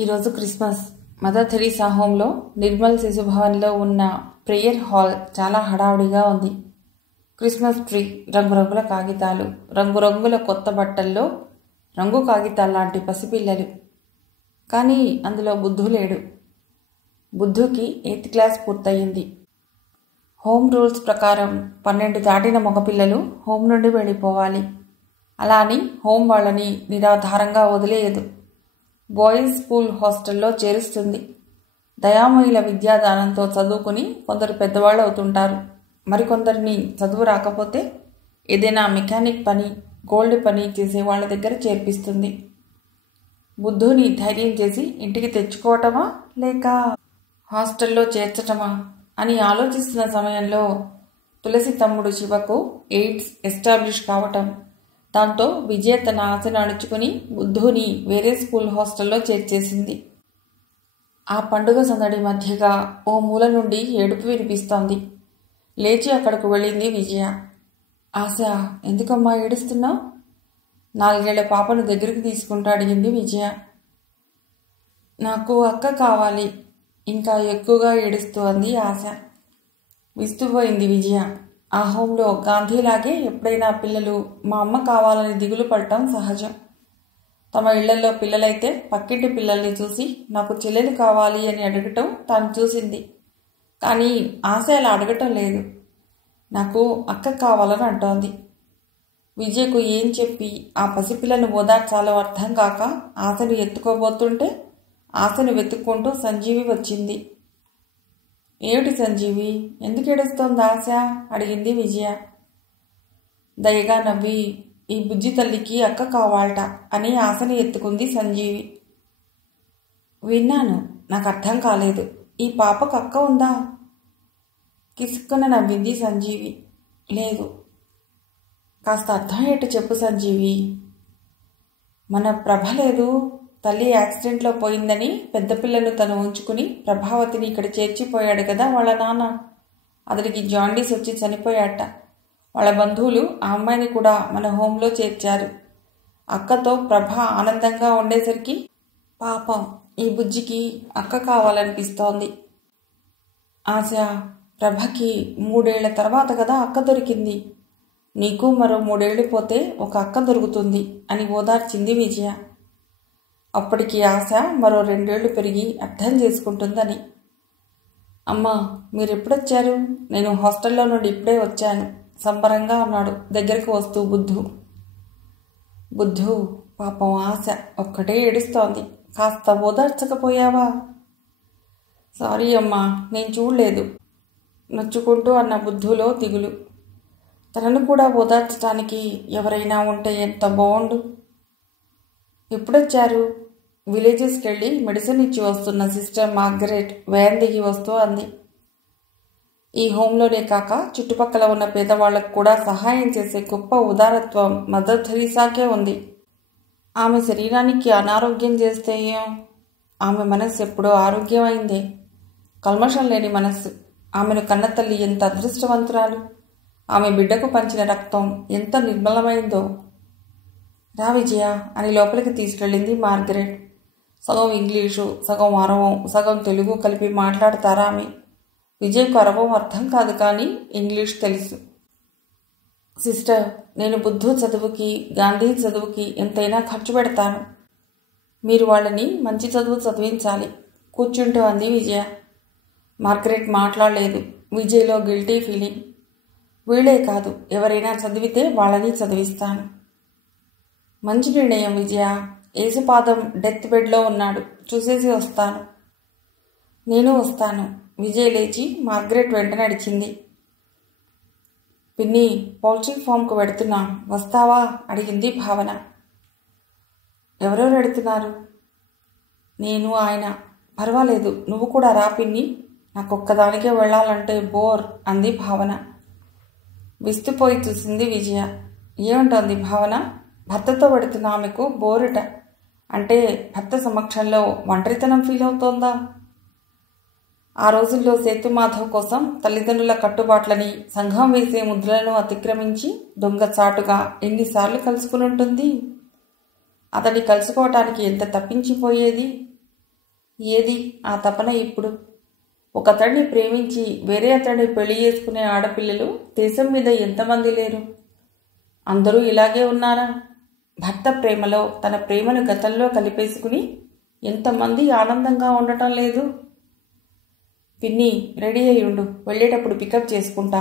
ఈరోజు Christmas. Mother Teresa హోంలో Nirmal శిశుభవన్లో ఉన్న prayer hall చాలా హడావుడిగా ఉంది. క్రిస్మస్ ట్రీ, రంగురంగుల కాగితాలు, రంగురంగుల కొత్త బట్టల్లో రంగు కాగితాల్లాంటి పసిపిల్లలు. కానీ అందులో బుద్ధు లేడు. బుద్ధుకి 8th క్లాస్ పూర్తయింది. హోమ్ రూల్స్ ప్రకారం 12 దాటిన మగపిల్లలు హోమ్ నుండి వెళ్ళిపోవాలి. అలా అని హోమ్ వాళ్ళని నిరాధారంగా వదిలేయదు. బాయ్స్ స్కూల్ హాస్టల్లో చేరుస్తుంది. దయామయుల విద్యాదానంతో చదువుకుని కొందరు పెద్దవాళ్ళు అవుతుంటారు. మరికొందరిని చదువు రాకపోతే ఏదైనా మెకానిక్ పని, గోల్డ్ పని చేసే వాళ్ళ దగ్గర చేర్పిస్తుంది. బుద్ధుని ధైర్యం చేసి ఇంటికి తెచ్చుకోవటమా లేక హాస్టల్లో చేర్చటమా అని ఆలోచిస్తున్న సమయంలో తులసి తమ్ముడు శివకు ఎయిడ్స్ ఎస్టాబ్లిష్ కావటం, దాంతో విజయ తన ఆశను అణుచుకుని బుద్ధుని వేరే స్కూల్ హాస్టల్లో చేర్చేసింది. ఆ పండుగ సందడి మధ్యగా ఓ మూల నుండి ఏడుపు వినిపిస్తోంది. లేచి అక్కడకు వెళ్ళింది విజయ. ఆశ, ఎందుకమ్మా ఏడుస్తున్నావు? 4 ఏళ్ల పాపను దగ్గరికి తీసుకుంటూ అడిగింది విజయ. నాకు అక్క కావాలి, ఇంకా ఎక్కువగా ఏడుస్తూ అంది ఆశ. విస్తుపోయింది విజయ. ఆ హోంలో గాంధీలాగే ఎప్పుడైనా పిల్లలు మా అమ్మ కావాలని దిగులు పడటం సహజం. తమ ఇళ్లలో పిల్లలైతే పక్కింటి పిల్లల్ని చూసి నాకు చెల్లెలు కావాలి అని అడగటం తాను చూసింది. కానీ ఆశ అలా అడగటం లేదు. నాకు అక్క కావాలని అంటోంది. విజయకు ఏం చెప్పి ఆ పసిపిల్లను ఓదార్చాలో అర్థం కాక ఆశను ఎత్తుకోబోతుంటే ఆశను వెతుక్కుంటూ సంజీవి వచ్చింది. ఏమిటి సంజీవి, ఎందుకు ఏడుస్తోంది ఆశ? అడిగింది విజయ. దయగా నవ్వి, ఈ బుజ్జి తల్లికి అక్క కావాలట అని ఆశని ఎత్తుకుంది సంజీవి. విన్నాను, నాకు అర్థం కాలేదు. ఈ పాపకు అక్క ఉందా? కిసుక్కున నవ్వింది సంజీవి. లేదు. కాస్త అర్థం ఏంటో చెప్పు సంజీవి. మన ప్రభ లేదు, తల్లి యాక్సిడెంట్లో పోయిందని పెద్ద పిల్లను తను ఉంచుకుని ప్రభావతిని ఇక్కడ చేర్చిపోయాడు కదా వాళ్ళ నాన్న. అతనికి జాండీస్ వచ్చి చనిపోయాట. వాళ్ళ బంధువులు ఆ అమ్మాయిని కూడా మన హోంలో చేర్చారు. అక్కతో ప్రభ ఆనందంగా ఉండేసరికి పాపం ఈ బుజ్జికి అక్క కావాలనిపిస్తోంది. ఆశ, ప్రభకి 3 ఏళ్ల తర్వాత కదా అక్క దొరికింది. నీకు మరో 3 ఏళ్లు పోతే ఒక అక్క దొరుకుతుంది అని ఓదార్చింది విజయ. అప్పటికి ఆశ మరో 2 ఏళ్లు పెరిగి అర్థం చేసుకుంటుందని. అమ్మా, మీరెప్పుడొచ్చారు? నేను హాస్టల్లో నుండి ఇప్పుడే వచ్చాను సంబరంగా అన్నాడు దగ్గరికి వస్తూ బుద్ధు. బుద్ధు, పాపం ఆశ ఒక్కటే ఏడుస్తోంది, కాస్త ఓదార్చకపోయావా? సారీ అమ్మా, నేను చూడలేదు నొచ్చుకుంటూ అన్న బుద్ధులో దిగులు. తనను కూడా ఓదార్చడానికి ఎవరైనా ఉంటే ఎంత బాగుండు. ఎప్పుడొచ్చారు? విలేజెస్కి వెళ్ళి మెడిసిన్ ఇచ్చి వస్తున్న సిస్టర్ మార్గరెట్ వ్యాన్ దిగి వస్తూ అంది. ఈ హోంలోనే కాక చుట్టుపక్కల ఉన్న పేదవాళ్లకు కూడా సహాయం చేసే గొప్ప ఉదారత్వం మదర్ థెరీసాకే ఉంది. ఆమె శరీరానికి అనారోగ్యం చేస్తే ఆమె మనస్సు ఎప్పుడో ఆరోగ్యమైందే. కల్మషం లేని మనస్సు. ఆమెను కన్నతల్లి ఎంత అదృష్టవంతురాలు. ఆమె బిడ్డకు పంచిన రక్తం ఎంత నిర్మలమైందో. రా విజయ అని లోపలికి తీసుకెళ్ళింది మార్గరెట్. సగం ఇంగ్లీషు, సగం అరవం, సగం తెలుగు కలిపి మాట్లాడతారా ఆమె. విజయ్కు అరవం అర్థం కాదు, కానీ ఇంగ్లీష్ తెలుసు. సిస్టర్, నేను బుద్ధు చదువుకి, గాంధీ చదువుకి ఎంతైనా ఖర్చు పెడతాను. మీరు వాళ్ళని మంచి చదువు చదివించాలి కూర్చుంటూ అంది విజయ. మార్గరెట్ మాట్లాడలేదు. విజయ్లో గిల్టీ ఫీలింగ్. వీళ్ళే కాదు, ఎవరైనా చదివితే వాళ్ళని చదివిస్తాను. మంచి నిర్ణయం విజయ. యేసుపాదం డెత్ బెడ్లో ఉన్నాడు, చూసేసి వస్తాను. నేను వస్తాను. విజయ్ లేచి మార్గరెట్ వెంట నడిచింది. పిన్ని, పౌల్ట్రీ ఫామ్కు వెడుతున్నా, వస్తావా? అడిగింది భావన. ఎవరెవరు వెడుతున్నారు? నేను, ఆయన. పర్వాలేదు, నువ్వు కూడా రా పిన్ని, నాకొక్కదానికే వెళ్ళాలంటే బోర్ అంది భావన. విస్తుపోయి చూసింది విజయ. ఏమంటోంది భావన? భర్తతో పెడుతున్న ఆమెకు బోరుట అంటే భర్త సమక్షంలో ఒంటరితనం ఫీల్ అవుతోందా? ఆ రోజుల్లో సేతుమాధవ్ కోసం తల్లిదండ్రుల కట్టుబాట్లని, సంఘం వేసే ముద్రలను అతిక్రమించి దొంగచాటుగా ఎన్నిసార్లు కలుసుకుని ఉంటుంది. అతన్ని కలుసుకోవటానికి ఎంత తప్పించిపోయేది. ఏది ఆ తపన ఇప్పుడు? ఒకతడిని ప్రేమించి వేరే అతడిని పెళ్లి చేసుకునే ఆడపిల్లలు దేశం మీద ఎంతమంది లేరు? అందరూ ఇలాగే ఉన్నారా? భర్త ప్రేమలో తన ప్రేమను గతంలో కలిపేసుకుని ఎంతమంది ఆనందంగా ఉండటం లేదు? పిన్ని, రెడీ అయి ఉండు, వెళ్ళేటప్పుడు పికప్ చేసుకుంటా.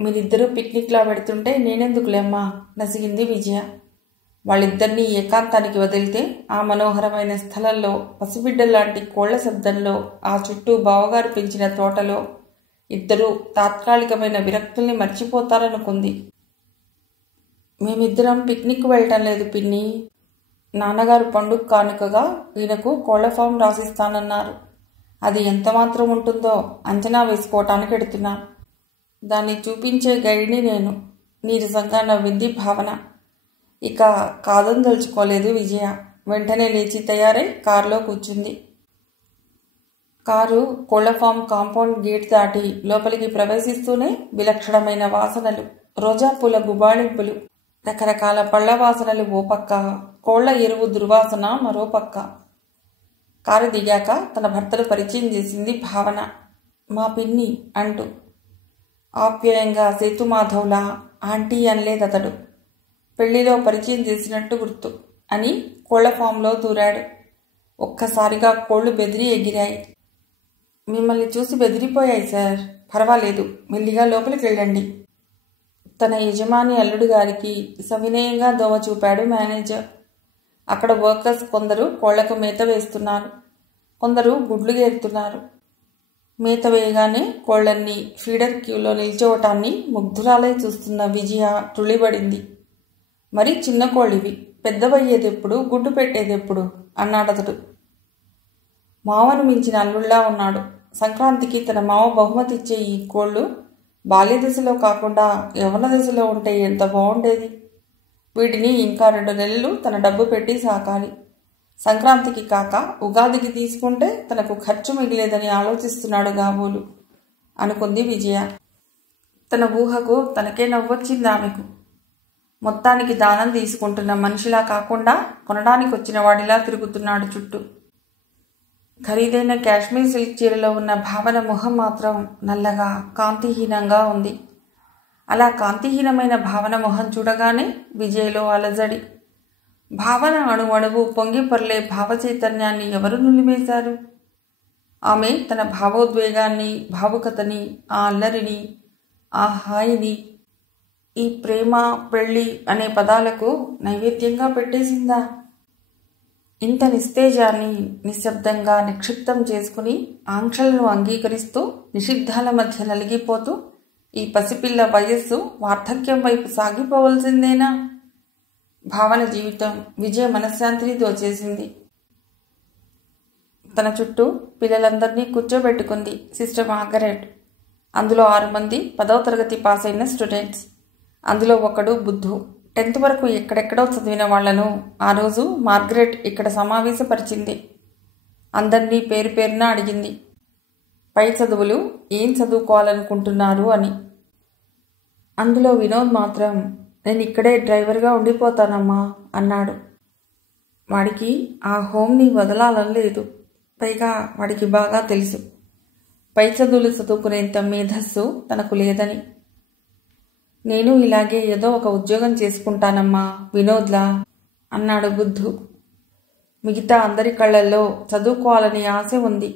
మీరిద్దరూ పిక్నిక్లా పెడుతుంటే నేనెందుకులేమ్మా, నసిగింది విజయ. వాళ్ళిద్దరినీ ఏకాంతానికి వదిలితే ఆ మనోహరమైన స్థలంలో, పసిబిడ్డలాంటి కోళ్ల శబ్దంలో, ఆ చుట్టూ బావగారు పెంచిన తోటలో ఇద్దరూ తాత్కాలికమైన విరక్తుల్ని మర్చిపోతారనుకుంది. మేమిద్దరం పిక్నిక్ వెళ్ళటం లేదు పిన్ని. నాన్నగారు పండుగ కానుకగా ఈయనకు కోళ్ల ఫామ్ రాసిస్తానన్నారు. అది ఎంతమాత్రం ఉంటుందో అంచనా వేసుకోవటానికి ఎడుతున్నా. దాన్ని చూపించే గైడ్ని నేను, నీరసంగా నవ్వింది భావన. ఇక కాదని తలుచుకోలేదు విజయ. వెంటనే లేచి తయారై కారులో కూర్చుంది. కారు కోళ్ల ఫామ్ కాంపౌండ్ గేట్ దాటి లోపలికి ప్రవేశిస్తూనే విలక్షణమైన వాసనలు, రోజాపూల గుబాళింపులు, రకరకాల పళ్ల వాసనలు ఓ పక్క, కోళ్ల ఎరువు దుర్వాసన మరో పక్క. కారు దిగాక తన భర్తను పరిచయం చేసింది భావన. మా పిన్ని అంటూ. ఆప్యాయంగా సేతుమాధవ్లా ఆంటీ అనలేదతడు. పెళ్లిలో పరిచయం చేసినట్టు గుర్తు అని కోళ్ల ఫామ్లో దూరాడు. ఒక్కసారిగా కోళ్లు బెదిరి ఎగిరాయి. మిమ్మల్ని చూసి బెదిరిపోయాయి సార్. పర్వాలేదు, మెల్లిగా లోపలికి వెళ్ళండి. తన యజమాని అల్లుడు గారికి సవినయంగా దోవ చూపాడు మేనేజర్. అక్కడ వర్కర్స్ కొందరు కోళ్లకు మేత వేస్తున్నారు, కొందరు గుడ్లు గేరుతున్నారు. మేత వేయగానే కోళ్లన్నీ ఫీడర్ క్యూలో నిల్చోవటాన్ని ముగ్ధురాలై చూస్తున్న విజయ తుళ్ళిబడింది. మరి చిన్న కోళ్ళివి, పెద్దవయ్యేదెప్పుడు, గుడ్డు పెట్టేదెప్పుడు అన్నాడతడు. మావను మించిన అల్లుళ్లా ఉన్నాడు. సంక్రాంతికి తన మావ బహుమతి ఇచ్చే ఈ కోళ్లు బాల్యదశలో కాకుండా యవ్వన దశలో ఉంటే ఎంత బాగుండేది. వీటిని ఇంకా 2 నెలలు తన డబ్బు పెట్టి సాకాలి. సంక్రాంతికి కాక ఉగాదికి తీసుకుంటే తనకు ఖర్చు మిగిలేదని ఆలోచిస్తున్నాడు కాబోలు అనుకుంది విజయ. తన ఊహకు తనకే నవ్వొచ్చింది ఆమెకు. మొత్తానికి దానం తీసుకుంటున్న మనిషిలా కాకుండా కొనడానికి వచ్చిన వాడిలా తిరుగుతున్నాడు చుట్టూ. ఖరీదైన కాశ్మీర్ సిల్క్ చీరలో ఉన్న భావన ముఖం మాత్రం నల్లగా కాంతిహీనంగా ఉంది. అలా కాంతిహీనమైన భావన మొహం చూడగానే విజయలో అలజడి. భావన అణువణువు పొంగి పొర్లే భావచైతన్యాన్ని ఎవరు నులిమేశారు? ఆమె తన భావోద్వేగాన్ని, భావుకతని, ఆ అల్లరిని, ఆ హాయిని ఈ ప్రేమ, పెళ్ళి అనే పదాలకు నైవేద్యంగా పెట్టేసిందా? ఇంత నిస్తేజాన్ని నిశ్శబ్దంగా నిక్షిప్తం చేసుకుని ఆంక్షలను అంగీకరిస్తూ నిషిద్ధాల మధ్య నలిగిపోతూ ఈ పసిపిల్ల వయస్సు వార్ధక్యం వైపు సాగిపోవలసిందేనా? భావన జీవితం విజయ మనశ్శాంతిని దోచేసింది. తన చుట్టూ పిల్లలందరినీ కూర్చోబెట్టుకుంది సిస్టర్ మార్గరెట్. అందులో 6 మంది 10వ తరగతి పాస్ అయిన స్టూడెంట్స్. అందులో ఒకడు బుద్ధు. 10th వరకు ఎక్కడెక్కడో చదివిన వాళ్లను ఆ రోజు మార్గరెట్ ఇక్కడ సమావేశపరిచింది. అందరినీ పేరు పేరున అడిగింది. పై చదువులు ఏం చదువుకోవాలనుకుంటున్నారు అని. అందులో వినోద్ మాత్రం నేను ఇక్కడే డ్రైవర్గా ఉండిపోతానమ్మా అన్నాడు. వాడికి ఆ హోమ్ని వదలాలని లేదు. పైగా వాడికి బాగా తెలుసు పై చదువులు చదువుకునేంత మేధస్సు తనకు లేదని. నేను ఇలాగే ఏదో ఒక ఉద్యోగం చేసుకుంటానమ్మా వినోద్లా అన్నాడు బుద్ధు. మిగతా అందరి కళ్ళల్లో చదువుకోవాలని ఆశ ఉంది,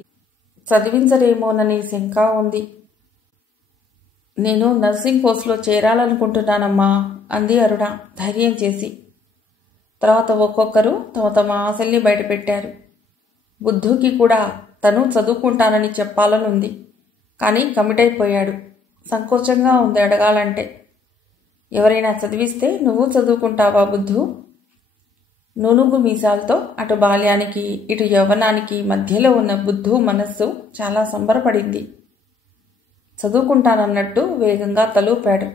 చదివించరేమోనని శంక ఉంది. నేను నర్సింగ్ కోర్సులో చేరాలనుకుంటున్నానమ్మా అంది అరుణ ధైర్యం చేసి. తర్వాత ఒక్కొక్కరు తమ తమ ఆశల్ని బయటపెట్టారు. బుద్ధుకి కూడా తను చదువుకుంటానని చెప్పాలనుంది. కానీ కమిట్ అయిపోయాడు. సంకోచంగా ఉంది అడగాలంటే. ఎవరైనా చదివిస్తే నువ్వు చదువుకుంటావా బుద్ధు? నూనుగు మీసాలతో అటు బాల్యానికి ఇటు యవ్వనానికి మధ్యలో ఉన్న బుద్ధు మనస్సు చాలా సంబరపడింది. చదువుకుంటానన్నట్టు వేగంగా తలూపాడు.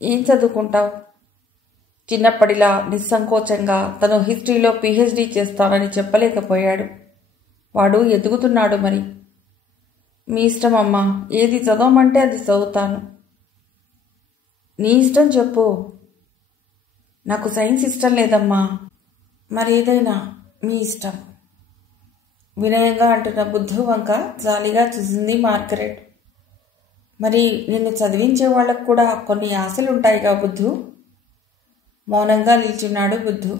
ఏం చదువుకుంటావు? చిన్నప్పటిలా నిస్సంకోచంగా తను హిస్టరీలో PhD చేస్తానని చెప్పలేకపోయాడు. వాడు ఎదుగుతున్నాడు మరి. మీ ఇష్టం అమ్మా, ఏది చదవమంటే అది చదువుతాను. నీ ఇష్టం చెప్పు. నాకు సైన్స్ ఇష్టం లేదమ్మా. మరేదైనా మీ ఇష్టం. వినయంగా అంటున్న బుద్ధు వంక జాలిగా చూసింది మార్గరెట్. మరి నిన్ను చదివించే వాళ్ళకు కూడా కొన్ని ఆశలుంటాయిగా బుద్ధు. మౌనంగా నిల్చున్నాడు బుద్ధు.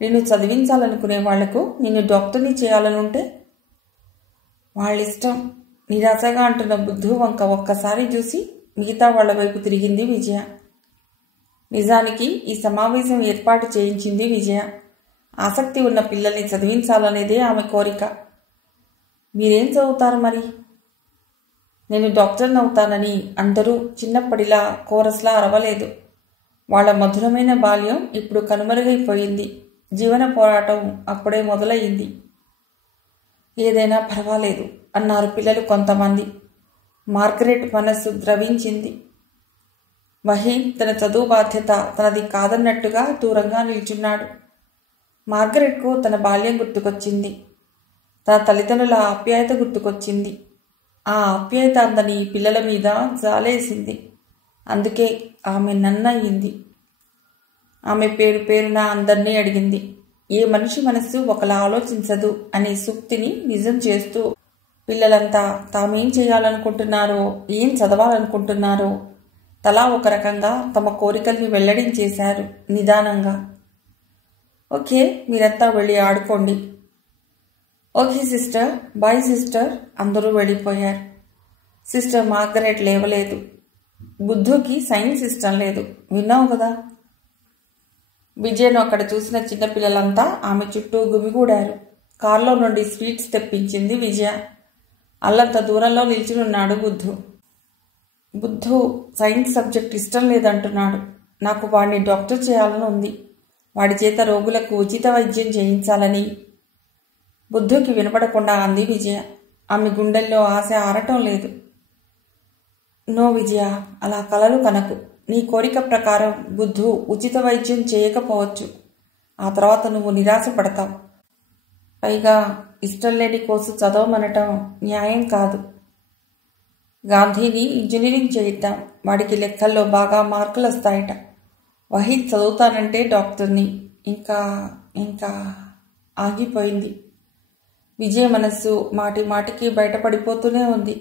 నిన్ను చదివించాలనుకునే వాళ్లకు నిన్ను డాక్టర్ని చేయాలనుంటే వాళ్ళిష్టం. నిరాశగా అంటున్న బుద్ధు వంక ఒక్కసారి చూసి మిగతా వాళ్ల వైపు తిరిగింది విజయ. నిజానికి ఈ సమావేశం ఏర్పాటు చేయించింది విజయ. ఆసక్తి ఉన్న పిల్లల్ని చదివించాలనేదే ఆమె కోరిక. మీరేం చదువుతారు మరి? నేను డాక్టర్ని అవుతానని అందరూ చిన్నప్పటిలా కోరస్లా అరవలేదు. వాళ్ల మధురమైన బాల్యం ఇప్పుడు కనుమరుగైపోయింది. జీవన పోరాటం అప్పుడే మొదలయ్యింది. ఏదైనా పర్వాలేదు అన్నారు పిల్లలు కొంతమంది. మార్గరెట్ మనస్సు ద్రవించింది. వహీద్ తన చదువు బాధ్యత తనది కాదన్నట్టుగా దూరంగా నిల్చున్నాడు. మార్గరెట్కు తన బాల్యం గుర్తుకొచ్చింది. తన తల్లిదండ్రుల ఆప్యాయత గుర్తుకొచ్చింది. ఆ ఆప్యాయత అందని పిల్లల మీద జాలేసింది. అందుకే ఆమె నన్నయింది. ఆమె పేరు పేరున అందర్నీ అడిగింది. ఏ మనిషి మనస్సు ఒకలా ఆలోచించదు అనే సూక్తిని నిజం చేస్తూ పిల్లలంతా తామేం చేయాలనుకుంటున్నారో, ఏం చదవాలనుకుంటున్నారో తలా ఒక రకంగా తమ కోరికల్ని వెల్లడించేశారు నిదానంగా. ఓకే, మీరంతా వెళ్ళి ఆడుకోండి. Okay sister, bye sister. అందరూ వెళ్ళిపోయారు. సిస్టర్ మార్గరెట్ లేవలేదు. బుద్ధుకి సైన్స్ ఇష్టం లేదు, విన్నావు కదా. విజయను అక్కడ చూసిన చిన్నపిల్లలంతా ఆమె చుట్టూ గుమిగూడారు. కారులో నుండి స్వీట్స్ తెప్పించింది విజయ. అల్లంత దూరంలో నిల్చునున్నాడు బుద్ధు. బుద్ధు సైన్స్ సబ్జెక్ట్ ఇష్టం లేదంటున్నాడు. నాకు వాడిని డాక్టర్ చేయాలని ఉంది. వాడి చేత రోగులకు ఉచిత వైద్యం చేయించాలని. బుద్ధుకి వినపడకుండా అంది విజయ. ఆమె గుండెల్లో ఆశ ఆరటం లేదు. నో విజయ, అలా కలలు కనకు. నీ కోరిక ప్రకారం బుద్ధు ఉచిత వైద్యం చేయకపోవచ్చు. ఆ తర్వాత నువ్వు నిరాశపడతావు. పైగా ఇష్టం లేని కోర్సు చదవమనటం న్యాయం కాదు. గాంధీని ఇంజనీరింగ్ చేయిద్దాం. వాడికి లెక్కల్లో బాగా మార్కులు వస్తాయట. వహీద్ చదువుతానంటే డాక్టర్ని. ఇంకా ఇంకా ఆగిపోయింది. విజయ మనస్సు మాటి మాటికి బయటపడిపోతూనే ఉంది.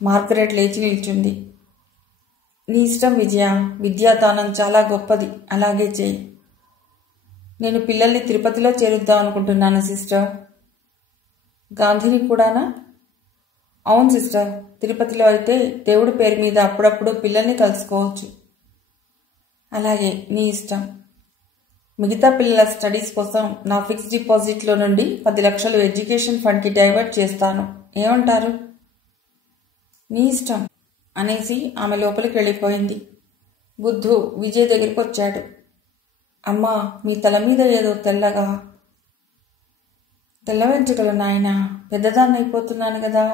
మార్గరెట్ లేచి నిల్చుంది. నీ ఇష్టం విజయ, విద్యాదానం చాలా గొప్పది, అలాగే చేయి. నేను పిల్లల్ని తిరుపతిలో చేరుద్దాం అనుకుంటున్నాను సిస్టర్. గాంధీని కూడానా? అవును సిస్టర్, తిరుపతిలో అయితే దేవుడి పేరు మీద అప్పుడప్పుడు పిల్లల్ని కలుసుకోవచ్చు. అలాగే, నీ ఇష్టం. మిగతా పిల్లల స్టడీస్ కోసం నా ఫిక్స్డ్ డిపాజిట్లో నుండి 10 లక్షలు ఎడ్యుకేషన్ ఫండ్కి డైవర్ట్ చేస్తాను. ఏమంటారు? నీ ఇష్టం అనేసి ఆమె లోపలికి వెళ్ళిపోయింది. బుద్ధు విజయ్ దగ్గరికి వచ్చాడు. అమ్మా, మీ తల మీద ఏదో తెల్లగా. తెల్ల వెంట్రుకలు నాయనా, పెద్దదాన్ని అయిపోతున్నాను కదా,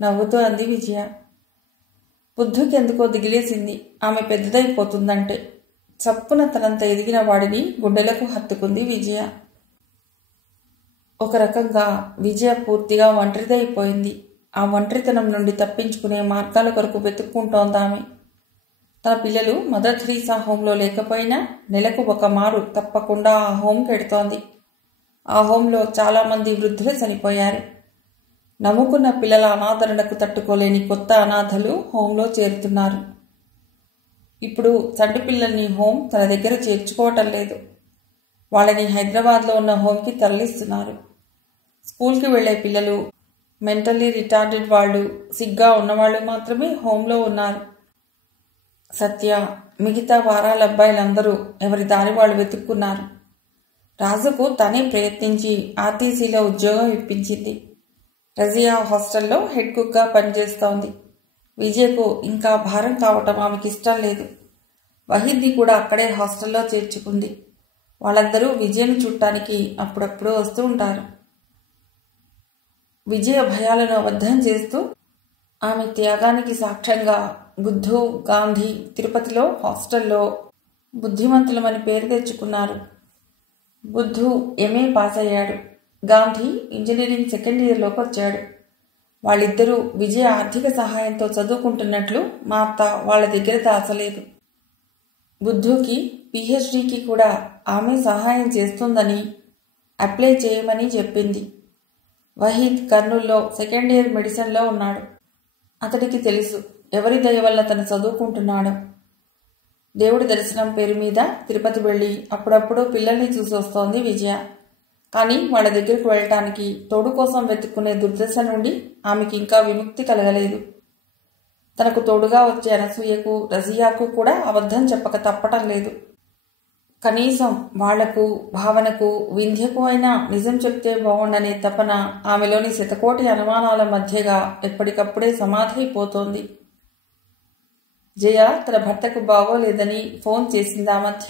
నవ్వుతూ అంది విజయ. బుద్ధుకి ఎందుకో దిగిలేసింది ఆమె పెద్దదైపోతుందంటే. చప్పున తనంత ఎదిగిన వాడిని గుండెలకు హత్తుకుంది విజయ. ఒక రకంగా విజయ పూర్తిగా ఒంటరిదైపోయింది. ఆ ఒంటరితనం నుండి తప్పించుకునే మార్గాల కొరకు వెతుక్కుంటోందామె. తన పిల్లలు మదర్ థెరీసా హోంలో లేకపోయినా నెలకు ఒక మారు తప్పకుండా ఆ హోంకి ఎడుతోంది. ఆ హోంలో చాలామంది వృద్ధులు చనిపోయారు. నమ్ముకున్న పిల్లల అనాదరణకు తట్టుకోలేని కొత్త అనాథలు హోంలో చేరుతున్నారు. ఇప్పుడు చంటి పిల్లల్ని హోం తన దగ్గర చేర్చుకోవటం లేదు. వాళ్ళని హైదరాబాద్లో ఉన్న హోంకి తరలిస్తున్నారు. స్కూల్కి వెళ్లే పిల్లలు, మెంటల్లీ రిటార్డెడ్ వాళ్ళు, సిగ్గా ఉన్నవాళ్ళు మాత్రమే హోంలో ఉన్నారు. సత్య, మిగతా వారాల అబ్బాయిలందరూ ఎవరి దారి వాళ్ళు వెతుక్కున్నారు. రాజుకు తనే ప్రయత్నించి ఆర్టీసీలో ఉద్యోగం ఇప్పించింది. రజియా హాస్టల్లో హెడ్ కుక్గా పనిచేస్తోంది. విజయ్కు ఇంకా భారం కావటం ఆమెకి ఇష్టం లేదు. వహీద్ని కూడా అక్కడే హాస్టల్లో చేర్చుకుంది. వాళ్ళందరూ విజయ్ను చూడటానికి అప్పుడప్పుడు వస్తూ ఉంటారు. విజయ భయాలను అబద్ధం చేస్తూ ఆమె త్యాగానికి సాక్ష్యంగా బుద్ధు, గాంధీ తిరుపతిలో హాస్టల్లో బుద్ధిమంతులమని పేరు తెచ్చుకున్నారు. బుద్ధు ఎంఏ పాస్ అయ్యాడు. గాంధీ ఇంజనీరింగ్ సెకండ్ ఇయర్లోకి వచ్చాడు. వాళ్ళిద్దరూ విజయ ఆర్థిక సహాయంతో చదువుకుంటున్నట్లు మా అత్త వాళ్ళ దగ్గర దాచలేదు. బుద్ధుకి పిహెచ్డికి కూడా ఆమె సహాయం చేస్తుందని, అప్లై చేయమని చెప్పింది. వహీద్ కర్నూల్లో సెకండ్ ఇయర్ మెడిసిన్లో ఉన్నాడు. అతడికి తెలుసు ఎవరి దయ వల్ల తను చదువుకుంటున్నాడు. దేవుడి దర్శనం పేరు మీద తిరుపతి వెళ్ళి అప్పుడప్పుడు పిల్లల్ని చూసి వస్తోంది విజయ. కానీ వాళ్ళ దగ్గరకు వెళ్ళటానికి తోడు కోసం వెతుక్కునే దుర్దశ నుండి ఆమెకి ఇంకా విముక్తి కలగలేదు. తనకు తోడుగా వచ్చే అనసూయకు, రజియాకు కూడా అబద్ధం చెప్పక తప్పటం లేదు. కనీసం వాళ్లకు, భావనకు, వింధ్యకు అయినా నిజం చెప్తే బాగుండనే తపన ఆమెలోని శతకోటి అనుమానాల మధ్యగా ఎప్పటికప్పుడే సమాధైపోతోంది. జయ తన భర్తకు బాగోలేదని ఫోన్ చేసింది ఆ మధ్య.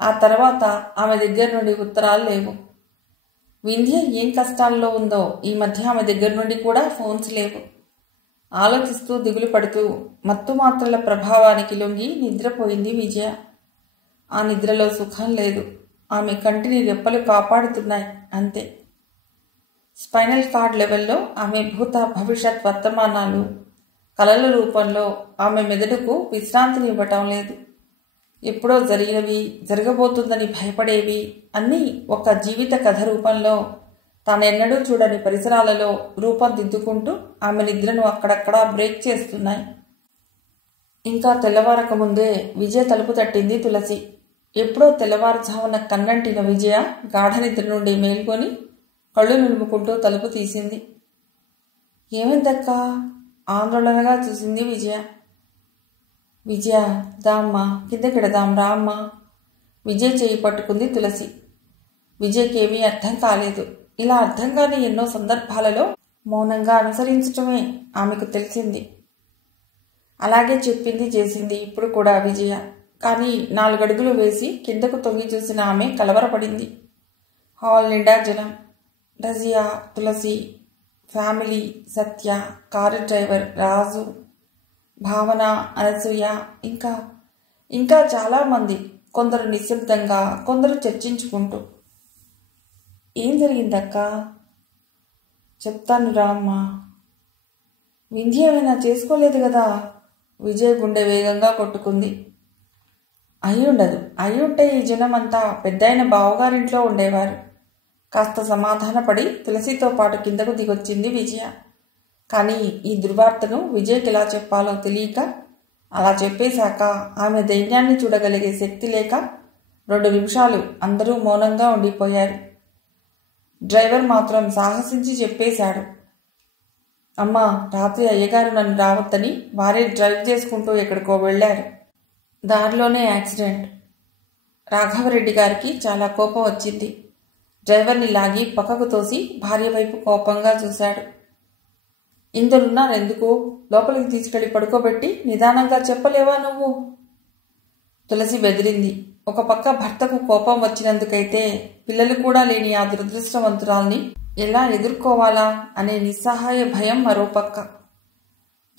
ఆ తర్వాత ఆమె దగ్గర నుండి ఉత్తరాలు లేవు. వింధ్య ఏం కష్టాల్లో ఉందో ఈ మధ్య ఆమె దగ్గర నుండి కూడా ఫోన్స్ లేవు. ఆలోచిస్తూ దిగులు పడుతూ మత్తు మాత్రల ప్రభావానికి లొంగి నిద్రపోయింది విజయ. ఆ నిద్రలో సుఖం లేదు. ఆమె కంటిని రెప్పలు కాపాడుతున్నాయి అంతే. స్పైనల్ కార్డ్ లెవెల్లో ఆమె భూత భవిష్యత్ వర్తమానాలు కలల రూపంలో ఆమె మెదడుకు విశ్రాంతిని ఇవ్వటం లేదు. ఎప్పుడో జరిగినవి, జరగబోతుందని భయపడేవి అన్నీ ఒక జీవిత కథ రూపంలో తానెన్నడూ చూడని పరిసరాలలో రూపం దిద్దుకుంటూ ఆమె నిద్రను అక్కడక్కడా బ్రేక్ చేస్తున్నాయి. ఇంకా తెల్లవారక ముందే విజయ తలుపు తట్టింది తులసి. ఎప్పుడో తెల్లవారుజామున కన్నంటిన విజయ గాఢ నిద్ర నుండి మేల్కొని కళ్ళు నిలుముకుంటూ తలుపు తీసింది. ఏమైందక్క? ఆందోళనగా చూసింది విజయ. విజయ, దామ్మా, కిందకిడదాం రామ్మా. విజయ్ చేయి పట్టుకుంది తులసి. విజయ్కేమీ అర్థం కాలేదు. ఇలా అర్థం కాని ఎన్నో సందర్భాలలో మౌనంగా అనుసరించటమే ఆమెకు తెలిసింది. అలాగే చెప్పింది చేసింది ఇప్పుడు కూడా విజయ. కానీ 4 అడుగులు వేసి కిందకు తొంగి చూసిన ఆమె కలవరపడింది. హాల్ నిండా జనం. రజియా, తులసి, ఫ్యామిలీ, సత్య, కారు డ్రైవర్ రాజు, భావన, అనసూయ, ఇంకా చాలామంది. కొందరు నిశ్శబ్దంగా, కొందరు చర్చించుకుంటూ. ఏం జరిగిందక్క? చెప్తాను రామ్మా. వింధ్య ఏమైనా చేసుకోలేదు కదా? విజయ్ గుండె వేగంగా కొట్టుకుంది. అయ్యుండదు. అయ్యుంటే ఈ జనం అంతా పెద్దయిన బావగారింట్లో ఉండేవారు. కాస్త సమాధానపడి తులసితో పాటు కిందకు దిగొచ్చింది విజయ. కానీ ఈ దుర్వార్తను విజయ్కి ఎలా చెప్పాలో తెలియక, అలా చెప్పేశాక ఆమె ధైర్యాన్ని చూడగలిగే శక్తి లేక 2 నిమిషాలు అందరూ మౌనంగా ఉండిపోయారు. డ్రైవర్ మాత్రం సాహసించి చెప్పేశాడు. అమ్మా, రాత్రి అయ్యగారు నన్ను రావద్దని వారే డ్రైవ్ చేసుకుంటూ ఎక్కడికో వెళ్లారు. దారిలోనే యాక్సిడెంట్. రాఘవరెడ్డి గారికి చాలా కోపం వచ్చింది. డ్రైవర్ని లాగి పక్కకు తోసి భార్య వైపు కోపంగా చూశాడు. ఇందరున్నారెందుకు? లోపలికి తీసుకెళ్లి పడుకోబెట్టి నిదానంగా చెప్పలేవా నువ్వు? తులసి బెదిరింది. ఒక పక్క భర్తకు కోపం వచ్చినందుకైతే పిల్లలు కూడా లేని ఆ దురదృష్టవంతురాల్ని ఎలా ఎదుర్కోవాలా అనే నిస్సహాయ భయం మరోపక్క.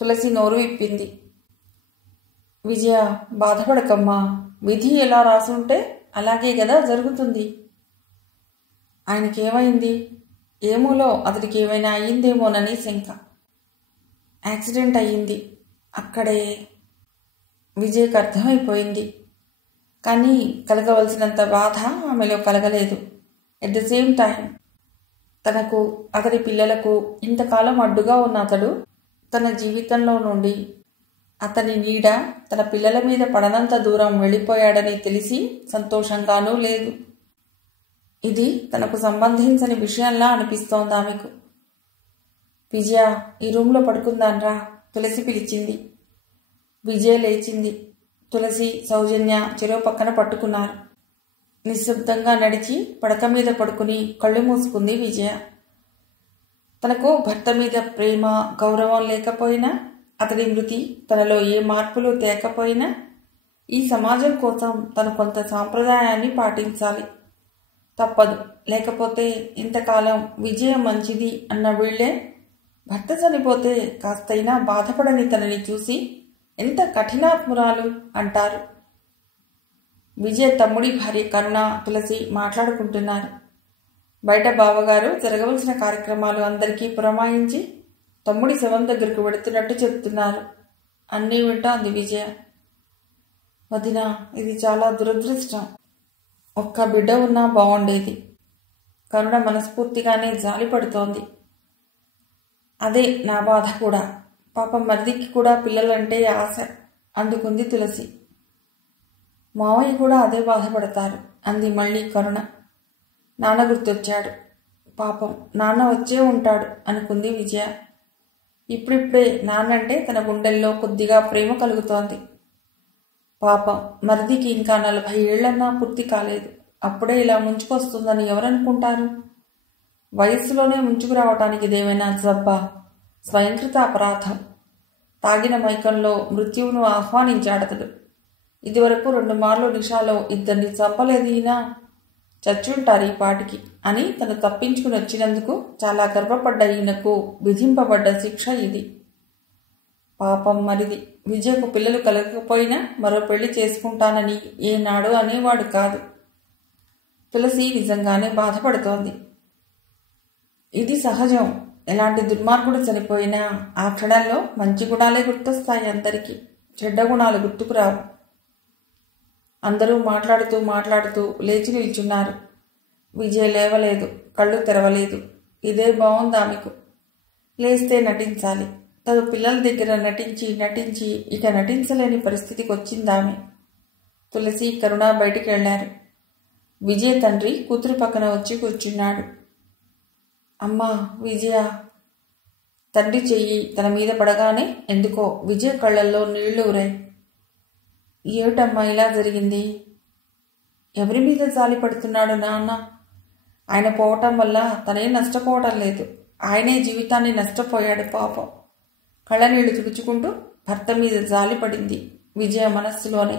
తులసి నోరు విప్పింది. విజయ, బాధపడకమ్మా. విధి ఎలా రాసుంటే అలాగే కదా జరుగుతుంది. ఆయనకేమైంది? ఏమోలో అతడికి ఏమైనా అయ్యిందేమోనని శంక. యాక్సిడెంట్ అయ్యింది అక్కడే. విజయ్కి అర్థమైపోయింది. కానీ కలగవలసినంత బాధ ఆమెలో కలగలేదు. ఎట్ ద సేమ్ టైం తనకు, అతడి పిల్లలకు ఇంతకాలం అడ్డుగా ఉన్న అతడు తన జీవితంలో నుండి అతని నీడ తన పిల్లల మీద పడనంత దూరం వెళ్ళిపోయాడని తెలిసి సంతోషంగానూ లేదు. ఇది తనకు సంబంధించని విషయంలా అనిపిస్తోంది ఆమెకు. విజయ, ఈ రూమ్లో పడుకుందాన్రా, తులసి పిలిచింది. విజయ లేచింది. తులసి, సౌజన్య చెరో పక్కన పట్టుకున్నారు. నిశ్శబ్దంగా నడిచి పడక మీద పడుకుని కళ్ళు మూసుకుంది విజయ. తనకు భర్త మీద ప్రేమ, గౌరవం లేకపోయినా, అతడి మృతి తనలో ఏ మార్పులు తేకపోయినా, ఈ సమాజం కోసం తను కొంత సాంప్రదాయాన్ని పాటించాలి. తప్పదు. లేకపోతే ఇంతకాలం విజయ మంచిది అన్న వీళ్లే భర్త చనిపోతే కాస్తైనా బాధపడని తనని చూసి ఎంత కఠినాత్మురాలు అంటారు. విజయ తమ్ముడి భార్య కరుణ, తులసి మాట్లాడుకుంటున్నారు. బయట బావగారు జరగవలసిన కార్యక్రమాలు అందరికీ పురమాయించి తమ్ముడి శవం దగ్గరకు వెళుతున్నట్టు చెప్తున్నారు. అన్నీ వింటోంది విజయ. వదినా, ఇది చాలా దురదృష్టం. ఒక్క బిడ్డ ఉన్నా బాగుండేది. కరుణ మనస్ఫూర్తిగానే జాలిపడుతోంది. అదే నా బాధ కూడా. పాపం మరిదికి కూడా పిల్లలంటే ఆశ అందుకుంది తులసి. మావయ్య కూడా అదే బాధపడతారు అంది మళ్ళీ కరుణ. నాన్న గుర్తొచ్చాడు. పాపం నాన్న వచ్చే ఉంటాడు అనుకుంది విజయ. ఇప్పుడిప్పుడే నాన్నంటే తన గుండెల్లో కొద్దిగా ప్రేమ కలుగుతోంది. పాపం మరిదికి ఇంకా 40 ఏళ్లన్నా పూర్తి కాలేదు. అప్పుడే ఇలా ముంచుకొస్తుందని ఎవరనుకుంటారు? వయస్సులోనే ముంచుకురావటానికి ఇదేమైనా జబ్బా? స్వయంకృత అపరాధం. తాగిన మైకంలో మృత్యువును ఆహ్వానించాడతడు. ఇదివరకు 2 మార్లు నిషాలో ఇద్దరిని చంపలేదు ఈయన. చచ్చుంటారు ఈ పాటికి అని తను తప్పించుకుని వచ్చినందుకు చాలా గర్వపడ్డ ఈయనకు విధింపబడ్డ శిక్ష ఇది. పాపం మరిది. విజయకు పిల్లలు కలగకపోయినా మరో పెళ్లి చేసుకుంటానని ఏనాడు అనేవాడు కాదు. తులసి నిజంగానే బాధపడుతోంది. ఇది సహజం. ఎలాంటి దుర్మార్గుడు చనిపోయినా ఆ క్షణంలో మంచి గుణాలే గుర్తొస్తాయి అందరికీ. చెడ్డ గుణాలు గుర్తుకురావు. అందరూ మాట్లాడుతూ లేచి నిల్చున్నారు. విజయ్ లేవలేదు, కళ్ళు తెరవలేదు. ఇదే బాగుంది ఆమెకు. లేస్తే నటించాలి. తను పిల్లల దగ్గర నటించి ఇక నటించలేని పరిస్థితికి వచ్చిందామె. తులసి, కరుణ బయటికి వెళ్లారు. విజయ్ తండ్రి కూతురు పక్కన వచ్చి కూర్చున్నాడు. అమ్మా విజయ. తండ్రి చెయ్యి తన మీద పడగానే ఎందుకో విజయ్ కళ్ళల్లో నీళ్లు ఊరాయి. ఏమిటమ్మా ఇలా జరిగింది? ఎవరి మీద జాలి పడుతున్నాడు నాన్న? ఆయన పోవటం వల్ల తనే నష్టపోవటం లేదు, ఆయనే జీవితాన్ని నష్టపోయాడు పాపం. కళ్ళనీళ్లు తుడుచుకుంటూ భర్త మీద జాలి పడింది విజయ మనస్సులోనే.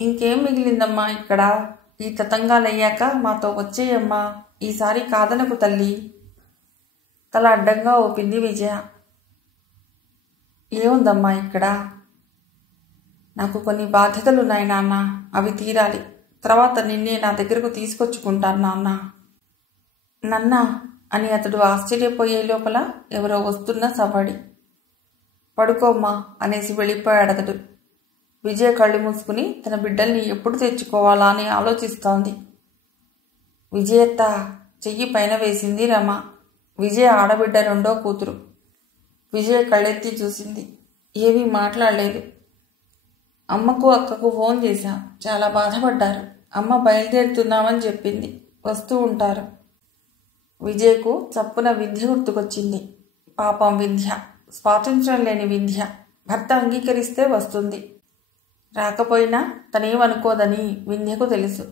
ఇంకేం మిగిలిందమ్మా ఇక్కడ? ఈ తతంగాలయ్యాక మాతో వచ్చేయమ్మా. ఈసారి కాదనకు తల్లి. తల అడ్డంగా ఊపింది విజయ. ఏముందమ్మా ఇక్కడ? నాకు కొన్ని బాధ్యతలున్నాయి నాన్న, అవి తీరాలి. తర్వాత నిన్నే నా దగ్గరకు తీసుకొచ్చుకుంటాను నాన్న. నన్న అని అతడు ఆశ్చర్యపోయే లోపల ఎవరో వస్తున్న సవ్వడి. పడుకోమ్మా అనేసి వెళ్ళిపోయాడతడు. విజయ కళ్ళు మూసుకుని తన బిడ్డల్ని ఎప్పుడు తెచ్చుకోవాలా అని ఆలోచిస్తోంది. విజయత్త చెయ్యి పైన వేసింది రమ. విజయ ఆడబిడ్డ 2వ కూతురు. విజయ కళ్ళెత్తి చూసింది. ఏమీ మాట్లాడలేదు. అమ్మకు అక్కకు ఫోన్ చేశాం. చాలా బాధపడ్డారు. అమ్మ బయలుదేరుతున్నామని చెప్పింది. వస్తూ ఉంటారు. విజయ్కు చప్పున వింధ్య గుర్తుకొచ్చింది. పాపం వింధ్య. స్వాతంత్ర్యం లేని వింధ్య. భర్త అంగీకరిస్తే వస్తుంది. రాకపోయినా తనేమనుకోదని వింధ్యకు తెలుసు.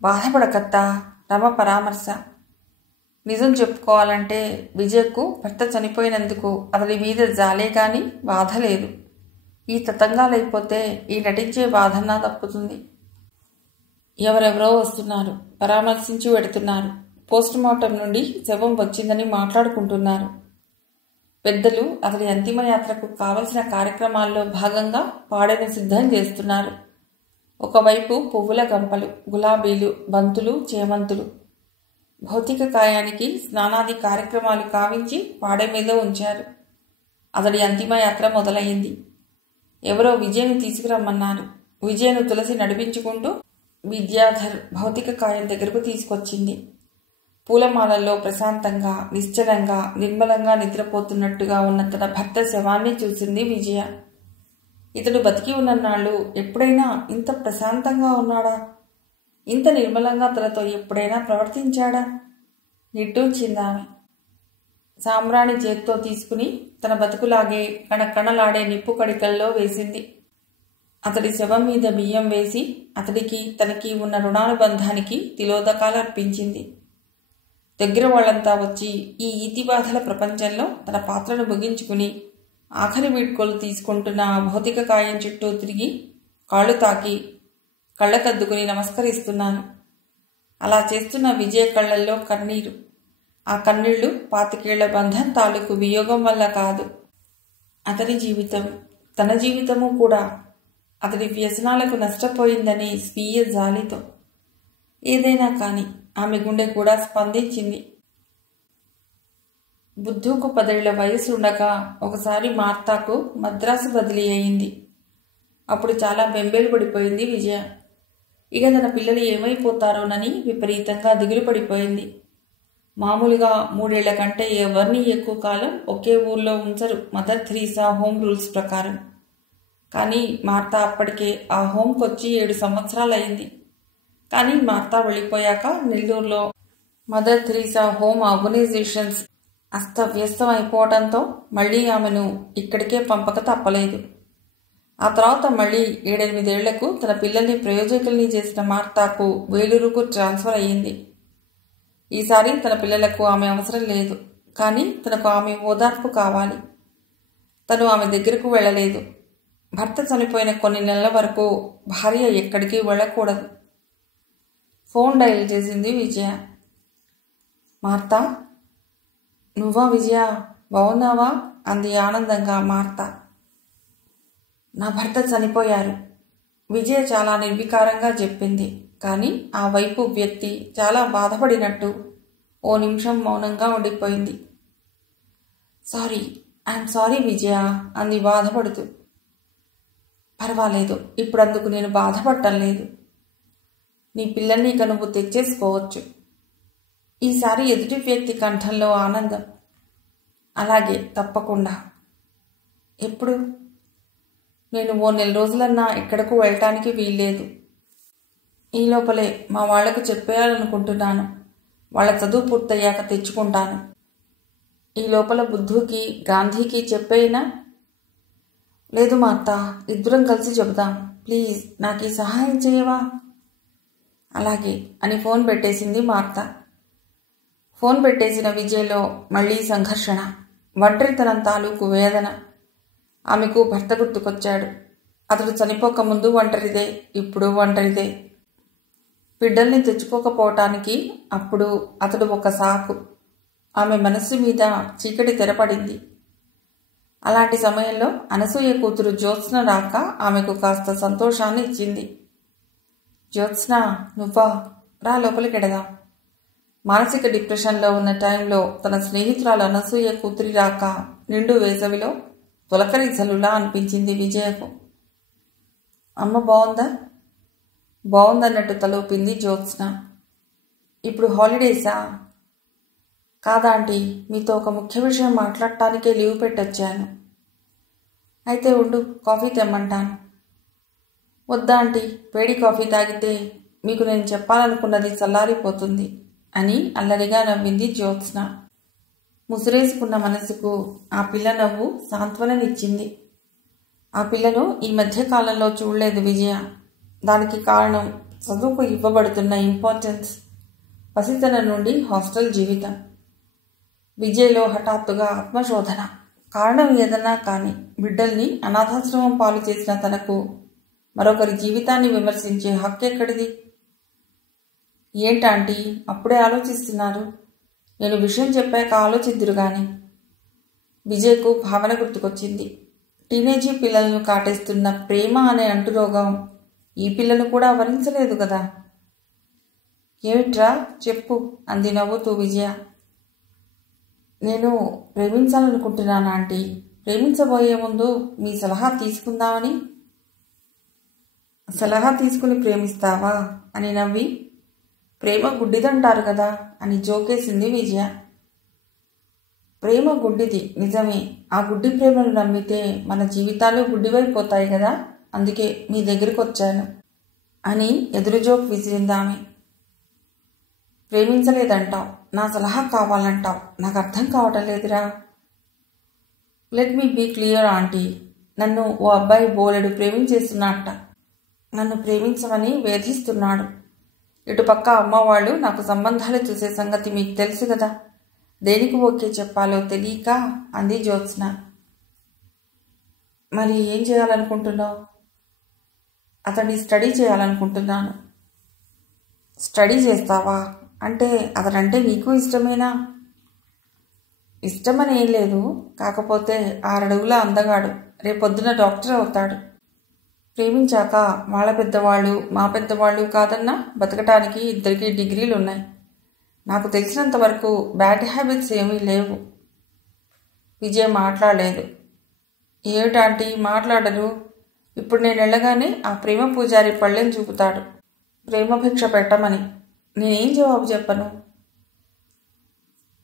బాధపడకత్తా. రమ పరామర్శ. నిజం చెప్పుకోవాలంటే విజయ్కు భర్త చనిపోయినందుకు అతడి మీద జాలే గాని బాధ లేదు. ఈ తతంగాలైపోతే ఈ నటించే బాధన్నా తప్పుతుంది. ఎవరెవరో వస్తున్నారు. పరామర్శించి వెడుతున్నారు. పోస్టుమార్టం నుండి శవం వచ్చిందని మాట్లాడుకుంటున్నారు. పెద్దలు అతడి అంతిమయాత్రకు కావలసిన కార్యక్రమాల్లో భాగంగా పాడెను సిద్ధం చేస్తున్నారు. ఒకవైపు పువ్వుల గంపలు, గులాబీలు, బంతులు, చేమంతులు. భౌతిక కాయానికి స్నానాది కార్యక్రమాలు కావించి పాడె మీద ఉంచారు. అతడి అంతిమయాత్ర మొదలయ్యింది. ఎవరో విజయను తీసుకురమ్మన్నారు. విజయను తులసి నడిపించుకుంటూ విద్యాధర్ భౌతిక కాయం దగ్గరకు తీసుకొచ్చింది. పూలమాలల్లో ప్రశాంతంగా, నిశ్చలంగా, నిర్మలంగా నిద్రపోతున్నట్టుగా ఉన్న తన భర్త శవాన్ని చూసింది విజయ. ఇతడు బతికి ఉన్నన్నాళ్ళు ఎప్పుడైనా ఇంత ప్రశాంతంగా ఉన్నాడా? ఇంత నిర్మలంగా తనతో ఎప్పుడైనా ప్రవర్తించాడా? నిట్టూర్చిందామె. సాంబ్రాణి చేత్తో తీసుకుని తన బతుకులాగే కణకణలాడే నిప్పు కడికల్లో వేసింది. అతడి శవం మీద బియ్యం వేసి అతడికి తనకి ఉన్న రుణానుబంధానికి తిలోదకాలు అర్పించింది. దగ్గర వాళ్ళంతా వచ్చి ఈ ఈతిబాధల ప్రపంచంలో తన పాత్రను ముగించుకుని ఆఖరి వీడ్కోలు తీసుకుంటున్న ఆ భౌతిక కాయం చుట్టూ తిరిగి కాళ్ళు తాకి కళ్ళకద్దుకుని నమస్కరిస్తున్నాను. అలా చేస్తున్న విజయ కళ్ళల్లో కన్నీరు. ఆ కన్నీళ్లు 25 ఏళ్ల బంధం తాలూకు వియోగం వల్ల కాదు. అతని జీవితం, తన జీవితము కూడా అతడి వ్యసనాలకు నష్టపోయిందని స్వీయ జాలితో. ఏదైనా కాని ఆమె గుండె కూడా స్పందించింది. బుద్ధుకు 10 ఏళ్ల వయసు ఉండగా ఒకసారి మార్తాకు మద్రాసు బదిలీ అయింది. అప్పుడు చాలా బెంబేలు పడిపోయింది విజయ. ఇక తన పిల్లలు ఏమైపోతారోనని విపరీతంగా దిగులు పడిపోయింది. మామూలుగా 3 ఏళ్ల కంటే ఎవరిని ఎక్కువ కాలం ఒకే ఊర్లో ఉంచరు మదర్ థెరీసా హోమ్ రూల్స్ ప్రకారం. కానీ మార్తా అప్పటికే ఆ హోమ్కొచ్చి 7 సంవత్సరాలయ్యింది. కానీ మార్తా వెళ్ళిపోయాక నెల్లూరులో మదర్ థెరీసా హోమ్ ఆర్గనైజేషన్స్ అస్తవ్యస్తం అయిపోవడంతో మళ్లీ ఆమెను ఇక్కడికే పంపక తప్పలేదు. ఆ తర్వాత మళ్లీ 7-8 ఏళ్లకు తన పిల్లల్ని ప్రయోజకుల్ని చేసిన మార్తాకు వేలూరుకు ట్రాన్స్ఫర్ అయ్యింది. ఈసారి తన పిల్లలకు ఆమె అవసరం లేదు. కానీ తనకు ఆమె ఓదార్పు కావాలి. తను ఆమె దగ్గరకు వెళ్ళలేదు. భర్త చనిపోయిన కొన్ని నెలల వరకు భార్య ఎక్కడికి వెళ్ళకూడదు. ఫోన్ డయల్ చేసింది విజయ. మార్తా, నువ్వా విజయ, బావున్నావా అంది ఆనందంగా మార్తా. నా భర్త చనిపోయారు, విజయ చాలా నిర్వికారంగా చెప్పింది. కానీ ఆ వైపు వ్యక్తి చాలా బాధపడినట్టు ఓ నిమిషం మౌనంగా ఉండిపోయింది. సారీ, ఐఎమ్ సారీ విజయ అంది బాధపడుతూ. పర్వాలేదు, ఇప్పుడందుకు నేను బాధపడటం లేదు. నీ పిల్లల్ని ఇక నువ్వు తెచ్చేసుకోవచ్చు. ఈసారి ఎదుటి వ్యక్తి కంఠంలో ఆనందం. అలాగే, తప్పకుండా. ఎప్పుడు? నేను ఓ 4 రోజులన్నా ఎక్కడకు వెళ్ళటానికి వీల్లేదు. ఈ లోపలే మా వాళ్లకు చెప్పేయాలనుకుంటున్నాను. వాళ్ళ చదువు పూర్తయ్యాక తెచ్చుకుంటాను. ఈ లోపల బుద్ధుకి గాంధీకి చెప్పేయినా? లేదు మార్తా, ఇద్దరం కలిసి చెబుదాం. ప్లీజ్ నాకు ఈ సహాయం చేయవా? అలాగే అని ఫోన్ పెట్టేసింది మార్తా. ఫోన్ పెట్టేసిన విజయ్లో మళ్లీ సంఘర్షణ, ఒంటరితనం తాలూకు వేదన. ఆమెకు భర్త గుర్తుకొచ్చాడు. అతడు చనిపోకముందు ఒంటరిదే, ఇప్పుడు ఒంటరిదే. బిడ్డల్ని తెచ్చుకోకపోవటానికి అప్పుడు అతడు ఒక సాకు. ఆమె మనస్సు మీద చీకటి తెరపడింది. అలాంటి సమయంలో అనసూయ కూతురు జ్యోత్స్న రాక ఆమెకు కాస్త సంతోషాన్ని ఇచ్చింది. జ్యోత్స్న, నువ్వా? రా, లోపలికెడదాం. మానసిక డిప్రెషన్లో ఉన్న టైంలో తన స్నేహితురాలు అనసూయ కూతురి రాక నిండు వేసవిలో తొలకరి జల్లులా అనిపించింది విజయకు. అమ్మ బావుందా? బావుందన్నట్టు తలూపింది జ్యోత్స్న. ఇప్పుడు హాలిడేసా? కాదాంటీ, మీతో ఒక ముఖ్య విషయం మాట్లాడటానికే లీవ్ పెట్టొచ్చాను. అయితే ఉండు, కాఫీ తెమ్మంటాను. వద్దా ఆంటీ, వేడి కాఫీ తాగితే మీకు నేను చెప్పాలనుకున్నది చల్లారిపోతుంది అని అల్లరిగా నవ్వింది జ్యోత్స్న. ముసురేసుకున్న మనసుకు ఆ పిల్ల నవ్వు సాంత్వననిచ్చింది. ఆ పిల్లను ఈ మధ్యకాలంలో చూడలేదు విజయ. దానికి కారణం చదువుకు ఇవ్వబడుతున్న ఇంపార్టెన్స్, పసితనం నుండి హాస్టల్ జీవితం. విజయ్లో హఠాత్తుగా ఆత్మశోధన. కారణం ఏదన్నా కానీ బిడ్డల్ని అనాథాశ్రమం పాలు చేసిన తనకు మరొకరి జీవితాన్ని విమర్శించే హక్కు ఎక్కడిది? ఏంటాంటీ అప్పుడే ఆలోచిస్తున్నారు? నేను విషయం చెప్పాక ఆలోచిద్దురు గాని. విజయ్కు భావన గుర్తుకొచ్చింది. టీనేజీ పిల్లలను కాటేస్తున్న ప్రేమ అనే అంటురోగం ఈ పిల్లను కూడా వరించలేదు కదా. ఏమిట్రా చెప్పు అంది నవ్వుతూ విజయ. నేను ప్రేమించాలనుకుంటున్నాను ఆంటీ. ప్రేమించబోయే ముందు మీ సలహా తీసుకుందామని. సలహా తీసుకుని ప్రేమిస్తావా అని నవ్వి, ప్రేమ గుడ్డిదంటారు కదా అని జోకేసింది విజయ. ప్రేమ గుడ్డిది నిజమే. ఆ గుడ్డి ప్రేమను నమ్మితే మన జీవితాలు గుడ్డివైపోతాయి కదా. అందుకే మీ దగ్గరికి వచ్చాను అని ఎదురు జోక్ విసిరిందామె. ప్రేమించలేదంటావు, నా సలహా కావాలంటావు. నాకు అర్థం కావటం లేదురా. Let me be clear aunty. నన్ను ఓ అబ్బాయి బోలెడు ప్రేమించేస్తున్నట్ట. నన్ను ప్రేమించమని వేధిస్తున్నాడు. ఇటుపక్క అమ్మవాళ్ళు నాకు సంబంధాలు చూసే సంగతి మీకు తెలుసు కదా. దేనికి ఓకే చెప్పాలో తెలియక అంది జ్యోత్స్న. మరి ఏం చేయాలనుకుంటున్నావు? అతన్ని స్టడీ చేయాలనుకుంటున్నాను. స్టడీ చేస్తావా? అంటే అతనంటే నీకు ఇష్టమేనా? ఇష్టమని ఏం లేదు. కాకపోతే 6 అడుగుల అందగాడు. రేపొద్దున డాక్టర్ అవుతాడు. ప్రేమించాక వాళ్ళ పెద్దవాళ్ళు మా పెద్దవాళ్ళు కాదన్నా బతకటానికి ఇద్దరికి డిగ్రీలు ఉన్నాయి. నాకు తెలిసినంత వరకు బ్యాడ్ హ్యాబిట్స్ ఏమీ లేవు. విజయ్ మాట్లాడలేదు. ఏమిటాంటీ మాట్లాడరు? ఇప్పుడు నేను వెళ్ళగానే ఆ ప్రేమ పూజారి పళ్ళెం చూపుతాడు. ప్రేమభిక్ష పెట్టమని. నేనేం జవాబు చెప్పను?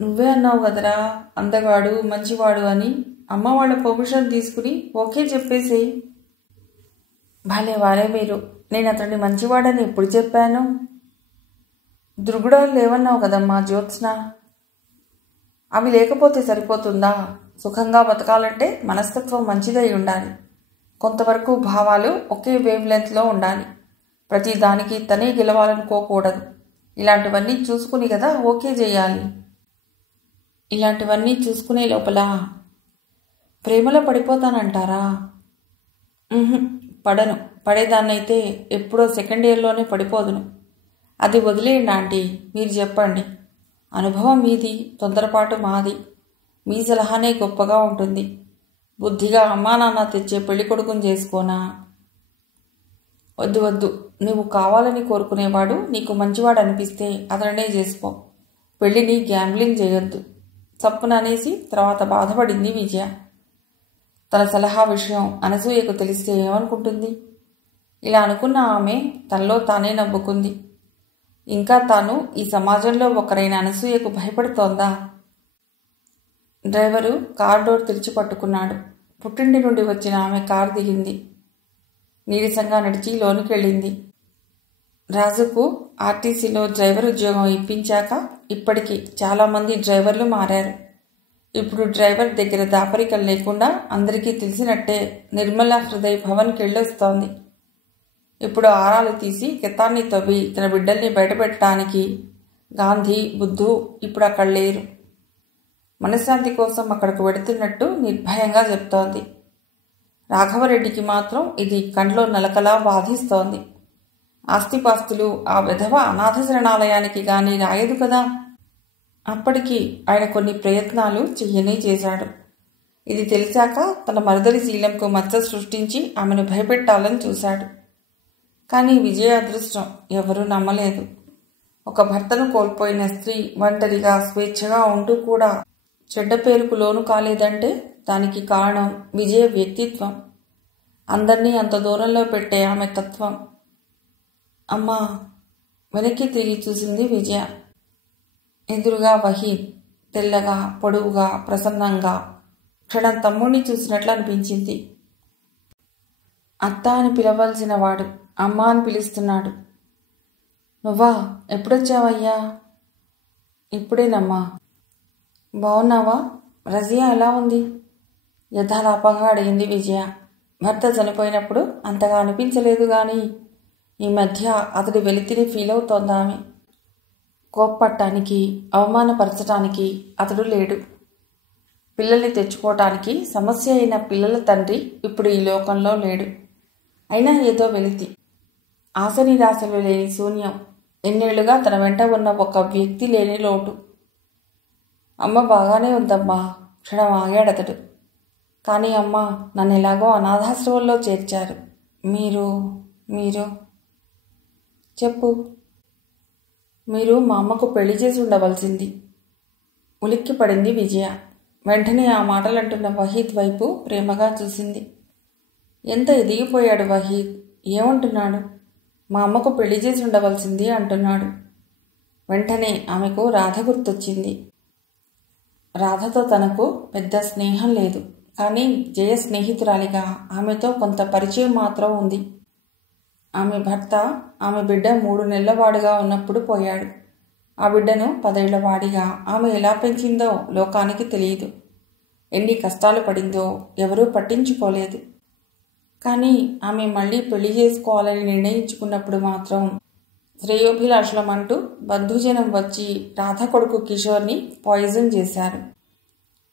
నువ్వే అన్నావు కదరా అందగాడు మంచివాడు అని. అమ్మ వాళ్ళ పర్మిషన్ తీసుకుని ఓకే చెప్పేసేయి. భలే వారే మీరు. నేను అతన్ని మంచివాడని ఎప్పుడు చెప్పాను? దుర్గుణాలు లేవన్నావు కదమ్మా జ్యోత్స్న. అవి లేకపోతే సరిపోతుందా? సుఖంగా బతకాలంటే మనస్తత్వం మంచిదై ఉండాలి. కొంతవరకు భావాలు ఒకే వేవ్ లెంత్లో ఉండాలి. ప్రతి దానికి తనే గెలవాలనుకోకూడదు. ఇలాంటివన్నీ చూసుకుని కదా ఓకే చేయాలి. ఇలాంటివన్నీ చూసుకునే లోపల ప్రేమలో పడిపోతానంటారా? పడను. పడేదాన్నైతే ఎప్పుడో సెకండ్ ఇయర్లోనే పడిపోదును. అది వదిలేయండి ఆంటీ, మీరు చెప్పండి. అనుభవం మీది, తొందరపాటు మాది. మీ సలహానే గొప్పగా ఉంటుంది. బుద్ధిగా అమ్మా నాన్న తెచ్చే పెళ్లి కొడుకుని చేసుకోనా? వద్దు వద్దు. నువ్వు కావాలని కోరుకునేవాడు నీకు మంచివాడు అనిపిస్తే అతడనే చేసుకో. పెళ్లిని గ్యాంబ్లింగ్ చేయొద్దు. చప్పున అనేసి తర్వాత బాధపడింది విజయ. తన సలహా విషయం అనసూయకు తెలిస్తే ఏమనుకుంటుంది? ఇలా అనుకున్న ఆమె తనలో తానే నవ్వుకుంది. ఇంకా తాను ఈ సమాజంలో ఒకరైన అనసూయకు భయపడుతోందా? డ్రైవరు కార్ డోర్ తెరిచి పట్టుకున్నాడు. పుట్టింటి నుండి వచ్చిన ఆమె కారు దిగింది. నీరసంగా నడిచి లోనికి వెళ్ళింది. రాజుకు ఆర్టీసీలో డ్రైవర్ ఉద్యోగం ఇప్పించాక ఇప్పటికీ చాలామంది డ్రైవర్లు మారారు. ఇప్పుడు డ్రైవర్ దగ్గర దాపరికం లేకుండా అందరికీ తెలిసినట్టే నిర్మలా హృదయ్ భవన్కి వెళ్ళొస్తోంది. ఇప్పుడు ఆరాలు తీసి కెతాన్ని తవ్వి తన బిడ్డల్ని బయటపెట్టడానికి గాంధీ బుద్ధు ఇప్పుడు అక్కడ లేరు. మనశ్శాంతి కోసం అక్కడికి వెడుతున్నట్టు నిర్భయంగా చెప్తోంది. రాఘవరెడ్డికి మాత్రం ఇది కంట్లో నలకలా బాధిస్తోంది. ఆస్తిపాస్తులు ఆ విధవ అనాథ శరణాలయానికి గాని రాయదు కదా. అప్పటికి ఆయన కొన్ని ప్రయత్నాలు చెయ్యనే చేశాడు. ఇది తెలిసాక తన మరదలి శీలంకు మచ్చ సృష్టించి ఆమెను భయపెట్టాలని చూశాడు. కానీ విజయ అదృష్టం ఎవరూ నమ్మలేదు. ఒక భర్తను కోల్పోయిన స్త్రీ ఒంటరిగా స్వేచ్ఛగా ఉంటూ కూడా చెడ్డ పేరుకు లోను కాలేదంటే దానికి కారణం విజయ వ్యక్తిత్వం. అందర్నీ అంత దూరంలో పెట్టే ఆమె తత్వం. అమ్మా, వెనక్కి తిరిగి చూసింది విజయ. ఎదురుగా వహీద్, తెల్లగా పొడవుగా ప్రసన్నంగా, క్షణం తమ్ముడిని చూసినట్లు అనిపించింది. అత్త అని పిలవలసిన వాడు అమ్మ అని పిలుస్తున్నాడు. నువ్వా? ఎప్పుడొచ్చావయ్యా? ఇప్పుడేనమ్మా. బాగున్నావా? రజియా ఎలా ఉంది? యథాలాపంగా అడిగింది విజయ. భర్త చనిపోయినప్పుడు అంతగా అనిపించలేదు కానీ ఈ మధ్య అతడి వెలితిని ఫీల్ అవుతోందామె. కోప్పట్టానికి అవమానపరచటానికి అతడు లేడు. పిల్లల్ని తెచ్చుకోవటానికి సమస్య అయిన పిల్లల తండ్రి ఇప్పుడు ఈ లోకంలో లేడు. అయినా ఏదో వెలితి, ఆశ నిరాశలు లేని శూన్యం, ఎన్నేళ్లుగా తన వెంట ఉన్న ఒక వ్యక్తి లేని లోటు. అమ్మ బాగానే ఉందమ్మా. క్షణం ఆగాడతడు. కానీ అమ్మ, నన్ను ఎలాగో అనాథాశ్రమంలో చేర్చారు. మీరు మీరు చెప్పు. మీరు మా అమ్మకు పెళ్లి చేసి ఉండవలసింది. ఉలిక్కి పడింది విజయ. వెంటనే ఆ మాటలంటున్న వహీద్ వైపు ప్రేమగా చూసింది. ఎంత ఎదిగిపోయాడు వహీద్. ఏమంటున్నాడు? మా అమ్మకు పెళ్లి చేసి ఉండవలసింది అంటున్నాడు. వెంటనే ఆమెకు రాధ గుర్తొచ్చింది. రాధతో తనకు పెద్ద స్నేహం లేదు. కానీ జయ స్నేహితురాలిగా ఆమెతో కొంత పరిచయం మాత్రం ఉంది. ఆమె భర్త ఆమె బిడ్డ 3 నెలల వాడుగా ఉన్నప్పుడు పోయాడు. ఆ బిడ్డను 10 ఏళ్ల వాడిగా ఆమె ఎలా పెంచిందో లోకానికి తెలియదు. ఎన్ని కష్టాలు పడిందో ఎవరూ పట్టించుకోలేదు. కానీ ఆమె మళ్ళీ పెళ్లి చేసుకోవాలని నిర్ణయించుకున్నప్పుడు మాత్రం శ్రేయోభిలాషులమంటూ బంధుజనం వచ్చి రాధ కొడుకు కిషోర్ని పాయిజన్ చేశారు.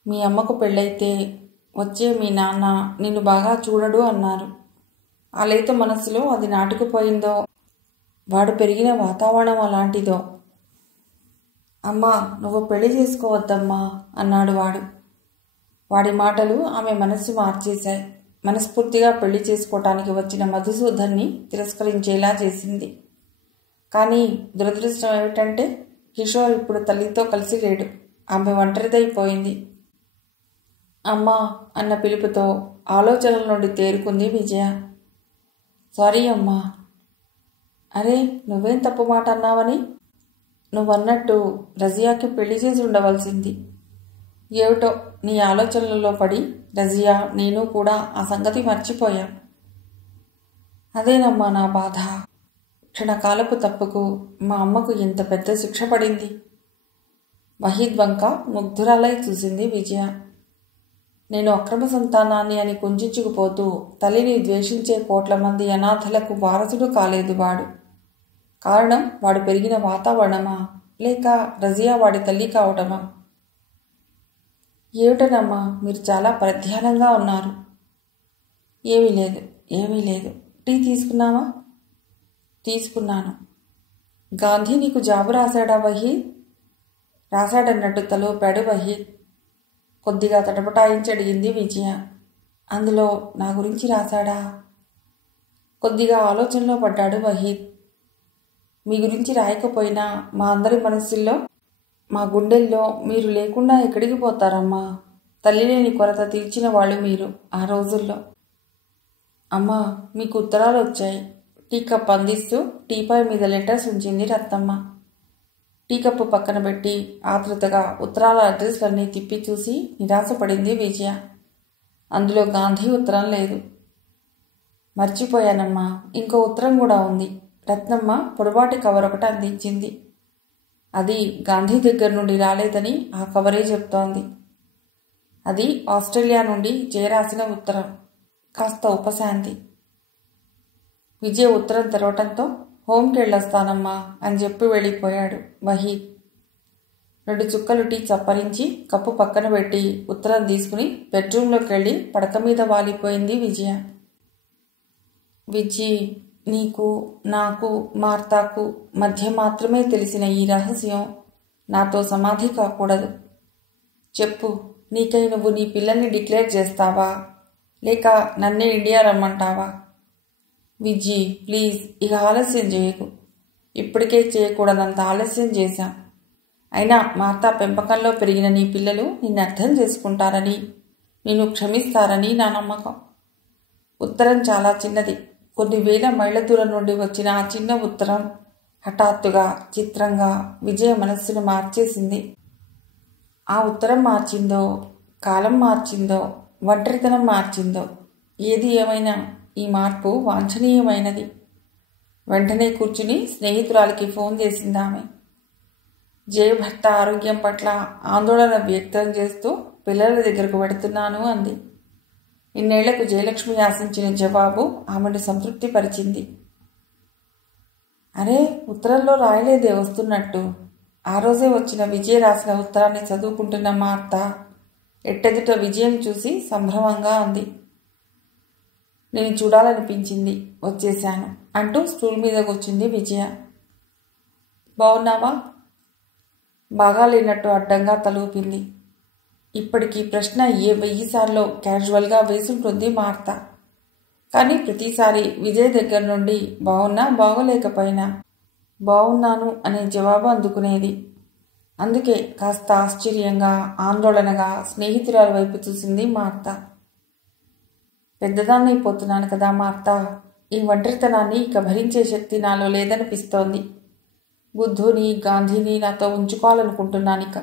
మీ అమ్మకు పెళ్ళైతే వచ్చే మీ నాన్న నిన్ను బాగా చూడడు అన్నారు. ఆ లేత మనసులో అది నాటుకుపోయిందో, వాడు పెరిగిన వాతావరణం అలాంటిదో. అమ్మా, నువ్వు పెళ్లి చేసుకోవద్దమ్మా అన్నాడు వాడు. వాడి మాటలు ఆమె మనస్సు మార్చేశాయి. మనస్ఫూర్తిగా పెళ్లి చేసుకోవటానికి వచ్చిన మధుసూదన్ని తిరస్కరించేలా చేసింది. కానీ దురదృష్టం ఏమిటంటే కిషోర్ ఇప్పుడు తల్లితో కలిసి లేడు. ఆమె ఒంటరిదైపోయింది. అమ్మా అన్న పిలుపుతో ఆలోచనల నుండి తేరుకుంది విజయ. సారీ అమ్మా. అరే, నువ్వేం తప్పు మాట అన్నావని? నువ్వన్నట్టు రజియాకి పెళ్లి చేసి ఉండవలసింది. ఏమిటో నీ ఆలోచనలలో పడి రజియా నేను కూడా ఆ సంగతి మర్చిపోయాం. అదేనమ్మా నా బాధ. క్షణకాలపు తప్పుకు మా అమ్మకు ఇంత పెద్ద శిక్ష పడింది. వహీద్ వంక ముగ్ధురాలై చూసింది విజయ. నేను అక్రమ సంతానాన్ని అని కుంచుకుపోతూ తల్లిని ద్వేషించే కోట్ల మంది అనాథలకు వారసుడు కాలేదు వాడు. కారణం వాడు పెరిగిన వాతావరణమా, లేక రజియా వాడి తల్లి కావటమా? ఏమిటనమ్మా మీరు చాలా ప్రధ్యానంగా ఉన్నారు. ఏమీ లేదు. టీ తీసుకున్నావా? తీసుకున్నాను. గాంధీ నీకు జాబు రాశాడా వహీద్? రాశాడన్నట్టు తలూపాడు వహీద్. కొద్దిగా తటపటాయించి అడిగింది విజయ. అందులో నా గురించి రాశాడా? కొద్దిగా ఆలోచనలో పడ్డాడు వహీద్. మీ గురించి రాయకపోయినా మా అందరి మనస్సుల్లో, మా గుండెల్లో మీరు లేకుండా ఎక్కడికి పోతారమ్మా? తల్లిలేని కొరత తీర్చిన వాళ్ళు మీరు ఆ రోజుల్లో. అమ్మా, మీకు ఉత్తరాలు వచ్చాయి. టీ కప్ అందిస్తూ టీపాయ్ మీద లెటర్స్ ఉంచింది రత్నమ్మ. టీ కప్పు పక్కన పెట్టి ఆతృతగా ఉత్తరాల అడ్రస్లన్నీ తిప్పి చూసి నిరాశపడింది విజయ. అందులో గాంధీ ఉత్తరం లేదు. మర్చిపోయానమ్మా, ఇంకో ఉత్తరం కూడా ఉంది. రత్నమ్మ పొడవాటి కవర్ ఒకటి అందించింది. అది గాంధీ దగ్గర నుండి రాలేదని ఆ కవరే చెప్తోంది. అది ఆస్ట్రేలియా నుండి జయరాసిన ఉత్తరం. కాస్త ఉపశాంతి. విజయ్ ఉత్తరం తెరవటంతో హోంకి వెళ్ళొస్తానమ్మా అని చెప్పి వెళ్ళిపోయాడు వహీద్. 2 చుక్కలు టీ చప్పరించి కప్పు పక్కన పెట్టి ఉత్తరం తీసుకుని బెడ్రూంలోకి వెళ్ళి పడక మీద వాలిపోయింది విజయ. విజి, నీకు, నాకు, మార్తాకు మధ్య మాత్రమే తెలిసిన ఈ రహస్యం నాతో సమాధి కాకూడదు. చెప్పు, నీకై నువ్వు నీ పిల్లల్ని డిక్లేర్ చేస్తావా, లేక నన్నే ఇండియా రమ్మంటావా? విజి, ప్లీజ్ ఇక ఆలస్యం చేయకు. ఇప్పటికే చేయకూడదంత ఆలస్యం చేశాం. అయినా మార్తా పెంపకంలో పెరిగిన నీ పిల్లలు నిన్ను అర్థం చేసుకుంటారని, నిన్ను క్షమిస్తారని నా నమ్మకం. ఉత్తరం చాలా చిన్నది. కొన్ని వేల మైళ్ళ దూరం నుండి వచ్చిన ఆ చిన్న ఉత్తరం హఠాత్తుగా, చిత్రంగా విజయ మనస్సును మార్చేసింది. ఆ ఉత్తరం మార్చిందో, కాలం మార్చిందో, ఒంటరితనం మార్చిందో, ఏది ఏమైనా ఈ మార్పు వాంఛనీయమైనది. వెంటనే కూర్చుని స్నేహితురాలికి ఫోన్ చేసిందామె. జయ భర్త ఆరోగ్యం పట్ల ఆందోళన వ్యక్తం చేస్తూ పిల్లల దగ్గరకు వెడుతున్నాను అంది. ఇన్నేళ్లకు జయలక్ష్మి ఆశించిన జవాబు ఆమెను సంతృప్తిపరిచింది. అరే, ఉత్తరంలో రాయలేదే వస్తున్నట్టు. ఆ రోజే వచ్చిన విజయ రాసిన ఉత్తరాన్ని చదువుకుంటున్న మా అత్త ఎట్టెదుట విజయం చూసి సంభ్రమంగా అంది. నేను చూడాలనిపించింది, వచ్చేశాను అంటూ స్టూల్ మీద కూర్చుంది విజయ. బాగున్నావా? బాగా లేనట్టు అడ్డంగా తలూపింది. ఇప్పటికీ ప్రశ్న 1000 సార్లు క్యాజువల్గా వేసుంటుంది మార్త. కానీ ప్రతిసారి విజయ్ దగ్గర నుండి బాగున్నా బాగోలేకపోయినా బాగున్నాను అనే జవాబు అందుకునేది. అందుకే కాస్త ఆశ్చర్యంగా, ఆందోళనగా స్నేహితురాల వైపు చూసింది మార్త. పెద్దదాన్నైపోతున్నాను కదా మార్త, ఈ ఒంటరితనాన్ని ఇక భరించే శక్తి నాలో లేదనిపిస్తోంది. బుద్ధుని, గాంధీని నాతో ఉంచుకోవాలనుకుంటున్నానిక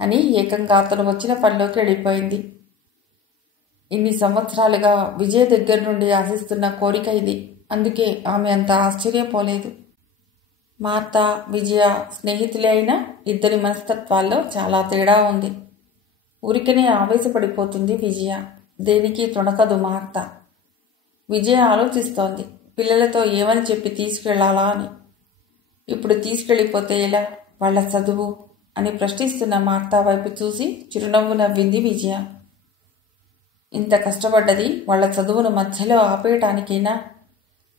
అని ఏకంగా అతను వచ్చిన పనిలోకి వెళ్ళిపోయింది. ఇన్ని సంవత్సరాలుగా విజయ్ దగ్గర నుండి ఆశిస్తున్న కోరిక ఇది. అందుకే ఆమె అంత ఆశ్చర్యపోలేదు. మార్త, విజయ స్నేహితులే అయినా ఇద్దరి మనస్తత్వాల్లో చాలా తేడా ఉంది. ఊరికనే ఆవేశపడిపోతుంది విజయ. దేనికి తొణకదు మార్త. విజయ ఆలోచిస్తోంది పిల్లలతో ఏమని చెప్పి తీసుకెళ్లాలా అని. ఇప్పుడు తీసుకెళ్ళిపోతే ఎలా, వాళ్ల చదువు అని ప్రశ్నిస్తున్న మార్త వైపు చూసి చిరునవ్వు నవ్వింది విజయ. ఇంత కష్టపడ్డది వాళ్ల చదువును మధ్యలో ఆపేయటానికైనా?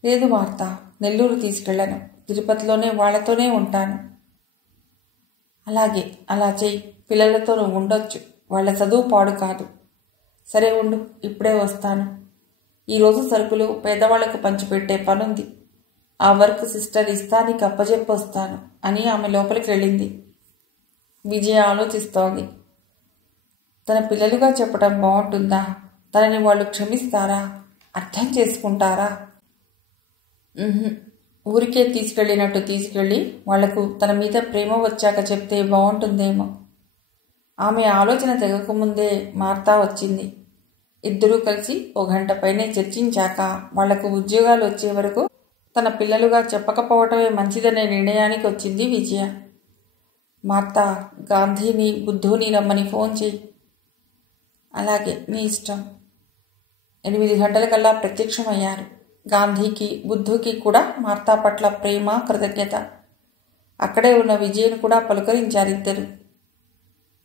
లేదు మార్త, నెల్లూరు తీసుకెళ్లను. తిరుపతిలోనే వాళ్లతోనే ఉంటాను. అలాగే, అలా చెయ్యి. పిల్లలతో నువ్వు ఉండొచ్చు. వాళ్ల చదువు పాడు కాదు. సరే ఉండు, ఇప్పుడే వస్తాను. ఈరోజు సరుకులు పేదవాళ్లకు పంచిపెట్టే పనుంది. ఆ వర్క్ సిస్టర్ ఇస్తా, నీకు అప్పజెప్పొస్తాను అని ఆమె లోపలికి వెళ్ళింది. విజయ ఆలోచిస్తోంది. తన పిల్లలుగా చెప్పడం బాగుంటుందా? తనని వాళ్ళు క్షమిస్తారా? అర్థం చేసుకుంటారా? ఊరికే తీసుకెళ్ళినట్టు తీసుకెళ్ళి వాళ్లకు తన మీద ప్రేమ వచ్చాక చెప్తే బాగుంటుందేమో. ఆమె ఆలోచన తెగకముందే మార్తా వచ్చింది. ఇద్దరూ కలిసి 1 గంట పైనే చర్చించాక వాళ్లకు ఉద్యోగాలు వచ్చే వరకు తన పిల్లలుగా చెప్పకపోవటమే మంచిదనే నిర్ణయానికి వచ్చింది విజయ. మార్తా, గాంధీని బుద్ధుని రమ్మని ఫోన్ చేయి. అలాగే, నీ ఇష్టం. 8 గంటలకల్లా ప్రత్యక్షమయ్యారు. గాంధీకి బుద్ధుకి కూడా మార్తా పట్ల ప్రేమ, కృతజ్ఞత. అక్కడే ఉన్న విజయను కూడా పలుకరించారిద్దరు.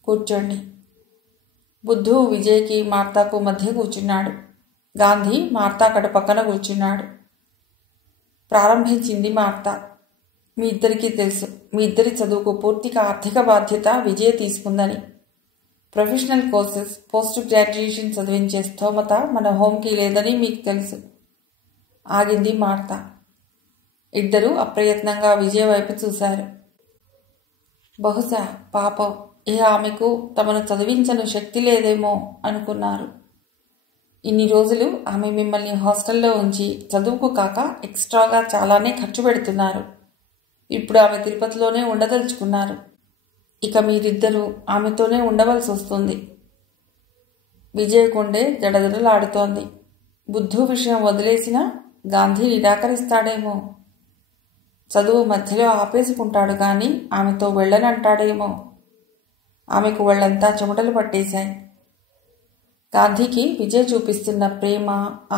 కూర్చోండి. బుద్ధు విజయ్కి మార్తాకు మధ్య కూర్చున్నాడు. గాంధీ మార్తా కడు పక్కన కూర్చున్నాడు. ప్రారంభించింది మార్తా. మీ ఇద్దరికీ తెలుసు, మీ ఇద్దరి చదువుకు పూర్తిగా ఆర్థిక బాధ్యత విజయ్ తీసుకుందని. ప్రొఫెషనల్ కోర్సెస్, పోస్ట్ గ్రాడ్యుయేషన్ చదివించే స్తోమత మన హోంకి లేదని మీకు తెలుసు. ఆగింది మార్తా. ఇద్దరూ అప్రయత్నంగా విజయ్ వైపు చూశారు. బహుశా పాపం ఆమెకు తమను చదివించను శక్తి లేదేమో అనుకున్నారు. ఇన్ని రోజులు ఆమె మిమ్మల్ని హాస్టల్లో ఉంచి చదువుకు కాక ఎక్స్ట్రాగా చాలానే ఖర్చు పెడుతున్నారు. ఇప్పుడు ఆమె తిరుపతిలోనే ఉండదలుచుకున్నారు. ఇక మీరిద్దరూ ఆమెతోనే ఉండవలసి వస్తుంది. విజయ్ గుండె దడదడలాడుతోంది. బుద్ధు విషయం వదిలేసినా గాంధీ నిరాకరిస్తాడేమో. చదువు మధ్యలో ఆపేసుకుంటాడు కానీ ఆమెతో వెళ్ళనంటాడేమో. ఆమెకు వాళ్ళంతా చెమటలు పట్టేశాయి. గాంధీకి విజయ్ చూపిస్తున్న ప్రేమ,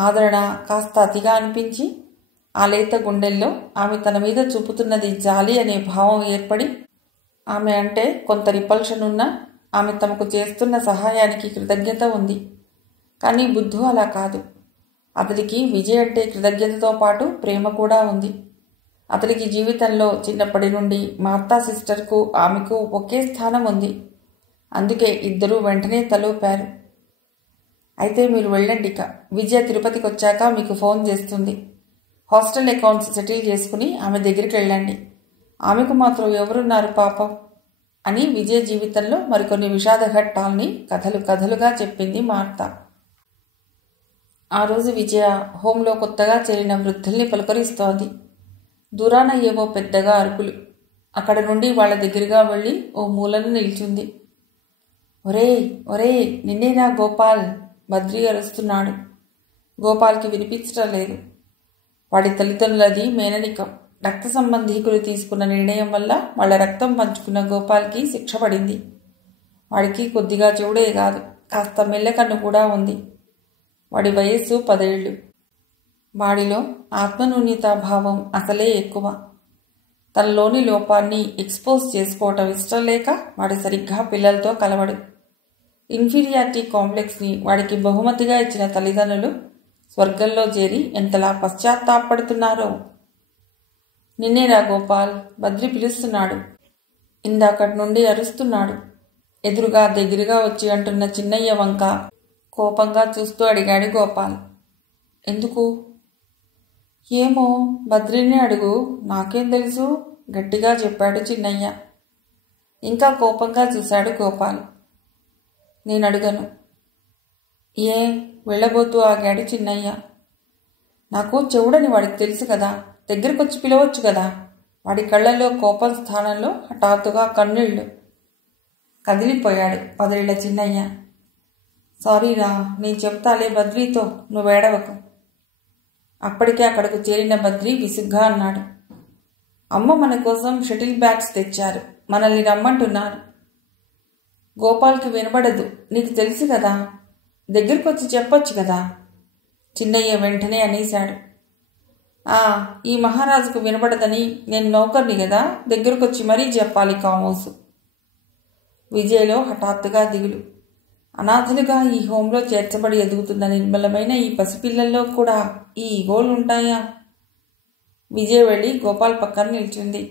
ఆదరణ కాస్త అతిగా అనిపించి ఆ లేత గుండెల్లో ఆమె తన మీద చూపుతున్నది జాలి అనే భావం ఏర్పడి ఆమె అంటే కొంత రిపల్షన్ ఉన్నా ఆమె తమకు చేస్తున్న సహాయానికి కృతజ్ఞత ఉంది. కానీ బుద్ధు అలా కాదు. అతడికి విజయ్ అంటే కృతజ్ఞతతో పాటు ప్రేమ కూడా ఉంది. అతడికి జీవితంలో చిన్నప్పటి నుండి మార్తా సిస్టర్కు ఆమెకు ఒకే స్థానం ఉంది. అందుకే ఇద్దరూ వెంటనే తలూపారు. అయితే మీరు వెళ్ళండి. ఇక విజయ తిరుపతికి వచ్చాక మీకు ఫోన్ చేస్తుంది. హాస్టల్ అకౌంట్స్ సెటిల్ చేసుకుని ఆమె దగ్గరికి వెళ్ళండి. ఆమెకు మాత్రం ఎవరున్నారు పాపం అని విజయ్ జీవితంలో మరికొన్ని విషాద ఘట్టాల్ని కథలుగా చెప్పింది మార్తా. ఆ రోజు విజయ హోంలో కొత్తగా చేరిన వృద్ధుల్ని పలుకరిస్తోంది. దూరాన ఏవో పెద్దగా అరుపులు. అక్కడ నుండి వాళ్ళ దగ్గరగా వెళ్ళి ఓ మూలను నిల్చుంది. ఒరేయ్ ఒరేయ్, నిన్నేనా గోపాల్? బద్రి అరుస్తున్నాడు. గోపాల్కి వినిపించటం లేదు. వాడి తల్లిదండ్రులది మేననికం. రక్త సంబంధీకులు తీసుకున్న నిర్ణయం వల్ల వాళ్ళ రక్తం పంచుకున్న గోపాల్కి శిక్ష పడింది. వాడికి కొద్దిగా చెవుడే కాదు, కాస్త మెల్లకన్ను కూడా ఉంది. వాడి వయస్సు 10 ఏళ్ళు. వాడిలో ఆత్మన్యూన్యతాభావం అసలే ఎక్కువ. తనలోని లోపాన్ని ఎక్స్పోజ్ చేసుకోవటం ఇష్టం లేక వాడు సరిగ్గా పిల్లలతో కలవడు. ఇన్ఫీరియారిటీ కాంప్లెక్స్ని వాడికి బహుమతిగా ఇచ్చిన తల్లిదండ్రులు స్వర్గంలో చేరి ఎంతలా పశ్చాత్తాపడుతున్నారో. నిన్నేరా గోపాల్? బద్రి పిలుస్తున్నాడు. ఇందాకటి నుండి అరుస్తున్నాడు. ఎదురుగా దగ్గరగా వచ్చి అంటున్న చిన్నయ్య వంక కోపంగా చూస్తూ అడిగాడు గోపాల్. ఎందుకు? ఏమో, బద్రిని అడుగు, నాకేం తెలుసు, గట్టిగా చెప్పాడు చిన్నయ్య. ఇంకా కోపంగా చూశాడు గోపాల్. నేను అడుగను. ఏ? వెళ్ళబోతూ ఆగాడు చిన్నయ్య. నాకు చెవుడని వాడికి తెలుసు కదా, దగ్గరకొచ్చి పిలవచ్చు కదా. వాడి కళ్ళల్లో కోపం స్థానంలో హఠాత్తుగా కన్నీళ్లు. కదిలిపోయాడు 10 ఏళ్ల చిన్నయ్య. సారీరా, నేను చెప్తాలే బద్రీతో, నువ్వేడవకు. అప్పటికే అక్కడకు చేరిన బద్రి విసుగ్గా అన్నాడు. అమ్మ మన కోసం షటిల్ బ్యాట్స్ తెచ్చారు, మనల్ని రమ్మంటున్నారు. గోపాల్కి వినబడదు, నీకు తెలుసు కదా, దగ్గరకొచ్చి చెప్పొచ్చు కదా. చిన్నయ్య వెంటనే అనేశాడు. ఈ మహారాజుకు వినబడదని నేను నౌకర్ని కదా, దగ్గరకొచ్చి మరీ చెప్పాలి కామోసు. విజయ్లో హఠాత్తుగా దిగులు. అనాథలుగా ఈ హోంలో చేర్చబడి ఎదుగుతున్న నిర్మలమైన ఈ పసిపిల్లల్లో కూడా ఈ ఈగోలుంటాయా? విజయ్ వెళ్ళి గోపాల్ పక్కన నిల్చుంది.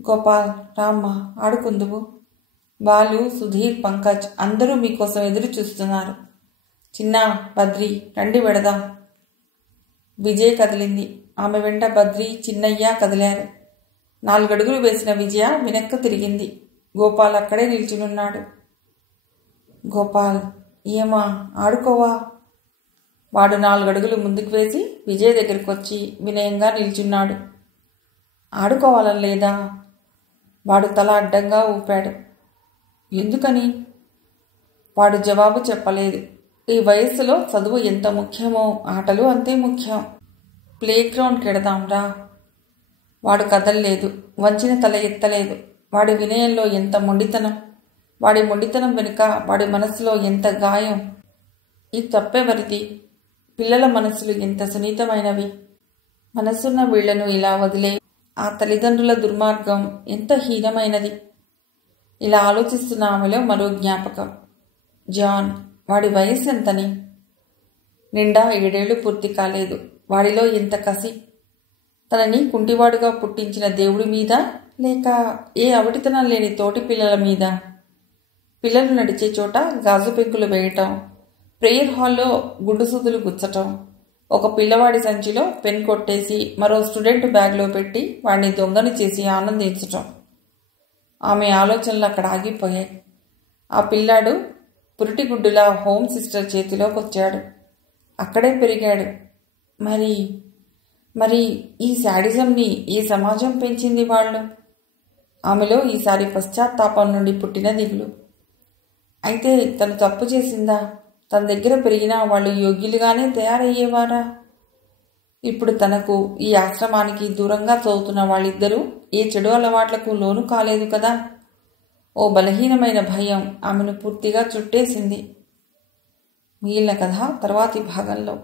గోపాల్, రామ్మా, ఆడుకుందువు. బాలు, సుధీర్, పంకజ్ అందరూ మీకోసం ఎదురు చూస్తున్నారు. చిన్న, బద్రి, రండి వెడదాం. విజయ్ కదిలింది. ఆమె వెంట బద్రి, చిన్నయ్య కదిలారు. 4 అడుగులు వేసిన విజయ వెనక్కు తిరిగింది. గోపాల్ అక్కడే నిల్చునున్నాడు. గోపాల్, ఏమా, ఆడుకోవా? వాడు 4 అడుగులు ముందుకు వేసి విజయ్ దగ్గరికి వచ్చి వినయంగా నిల్చున్నాడు. ఆడుకోవాలని లేదా? వాడు తల అడ్డంగా ఊపాడు. ఎందుకని? వాడు జవాబు చెప్పలేదు. ఈ వయస్సులో చదువు ఎంత ముఖ్యమో ఆటలు అంతే ముఖ్యం. ప్లే గ్రౌండ్కి వెడదాంరా. వాడు కదల్లేదు, వంచిన తల ఎత్తలేదు. వాడి వినయంలో ఎంత మొండితనం! వాడి మొండితనం వెనుక వాడి మనసులో ఎంత గాయం! ఈ తప్పెవరిది? పిల్లల మనసులు ఎంత సున్నితమైనవి! మనసున్న వీళ్లను ఇలా వదిలే ఆ తల్లిదండ్రుల దుర్మార్గం ఎంత హీనమైనది! ఇలా ఆలోచిస్తున్న ఆమెలో మరో జ్ఞాపకం. జాన్, వాడి వయస్సు ఎంతని? నిండా 7 ఏళ్లు పూర్తి కాలేదు. వాడిలో ఎంత కసి! తనని కుంటివాడుగా పుట్టించిన దేవుడి మీద, లేక ఏ అవిటితనం లేని తోటి పిల్లల మీద? పిల్లలు నడిచే చోట గాజు పెంకులు వేయటం, ప్రేయర్ హాల్లో గుండు సూదులు గుచ్చటం, ఒక పిల్లవాడి సంచిలో పెన్ కొట్టేసి మరో స్టూడెంట్ బ్యాగ్లో పెట్టి వాడిని దొంగని చేసి ఆనందించటం. ఆమె ఆలోచనలు అక్కడ ఆగిపోయాయి. ఆ పిల్లాడు పురిటిగుడ్డులా హోమ్ సిస్టర్ చేతిలోకి వచ్చాడు. అక్కడే పెరిగాడు. మరి ఈ శాడిజంని ఏ సమాజం పెంచింది వాళ్ళు? ఆమెలో ఈసారి పశ్చాత్తాపం నుండి పుట్టిన దిగులు. అయితే తను తప్పు చేసిందా? తన దగ్గర పెరిగినా వాళ్ళు యోగ్యులుగానే తయారయ్యేవారా? ఇప్పుడు తనకు ఈ ఆశ్రమానికి దూరంగా చదువుతున్న వాళ్ళిద్దరూ ఏ చెడు అలవాట్లకు లోను కాలేదు కదా? ఓ బలహీనమైన భయం ఆమెను పూర్తిగా చుట్టేసింది. మిగిలిన కథ తర్వాతి భాగంలో.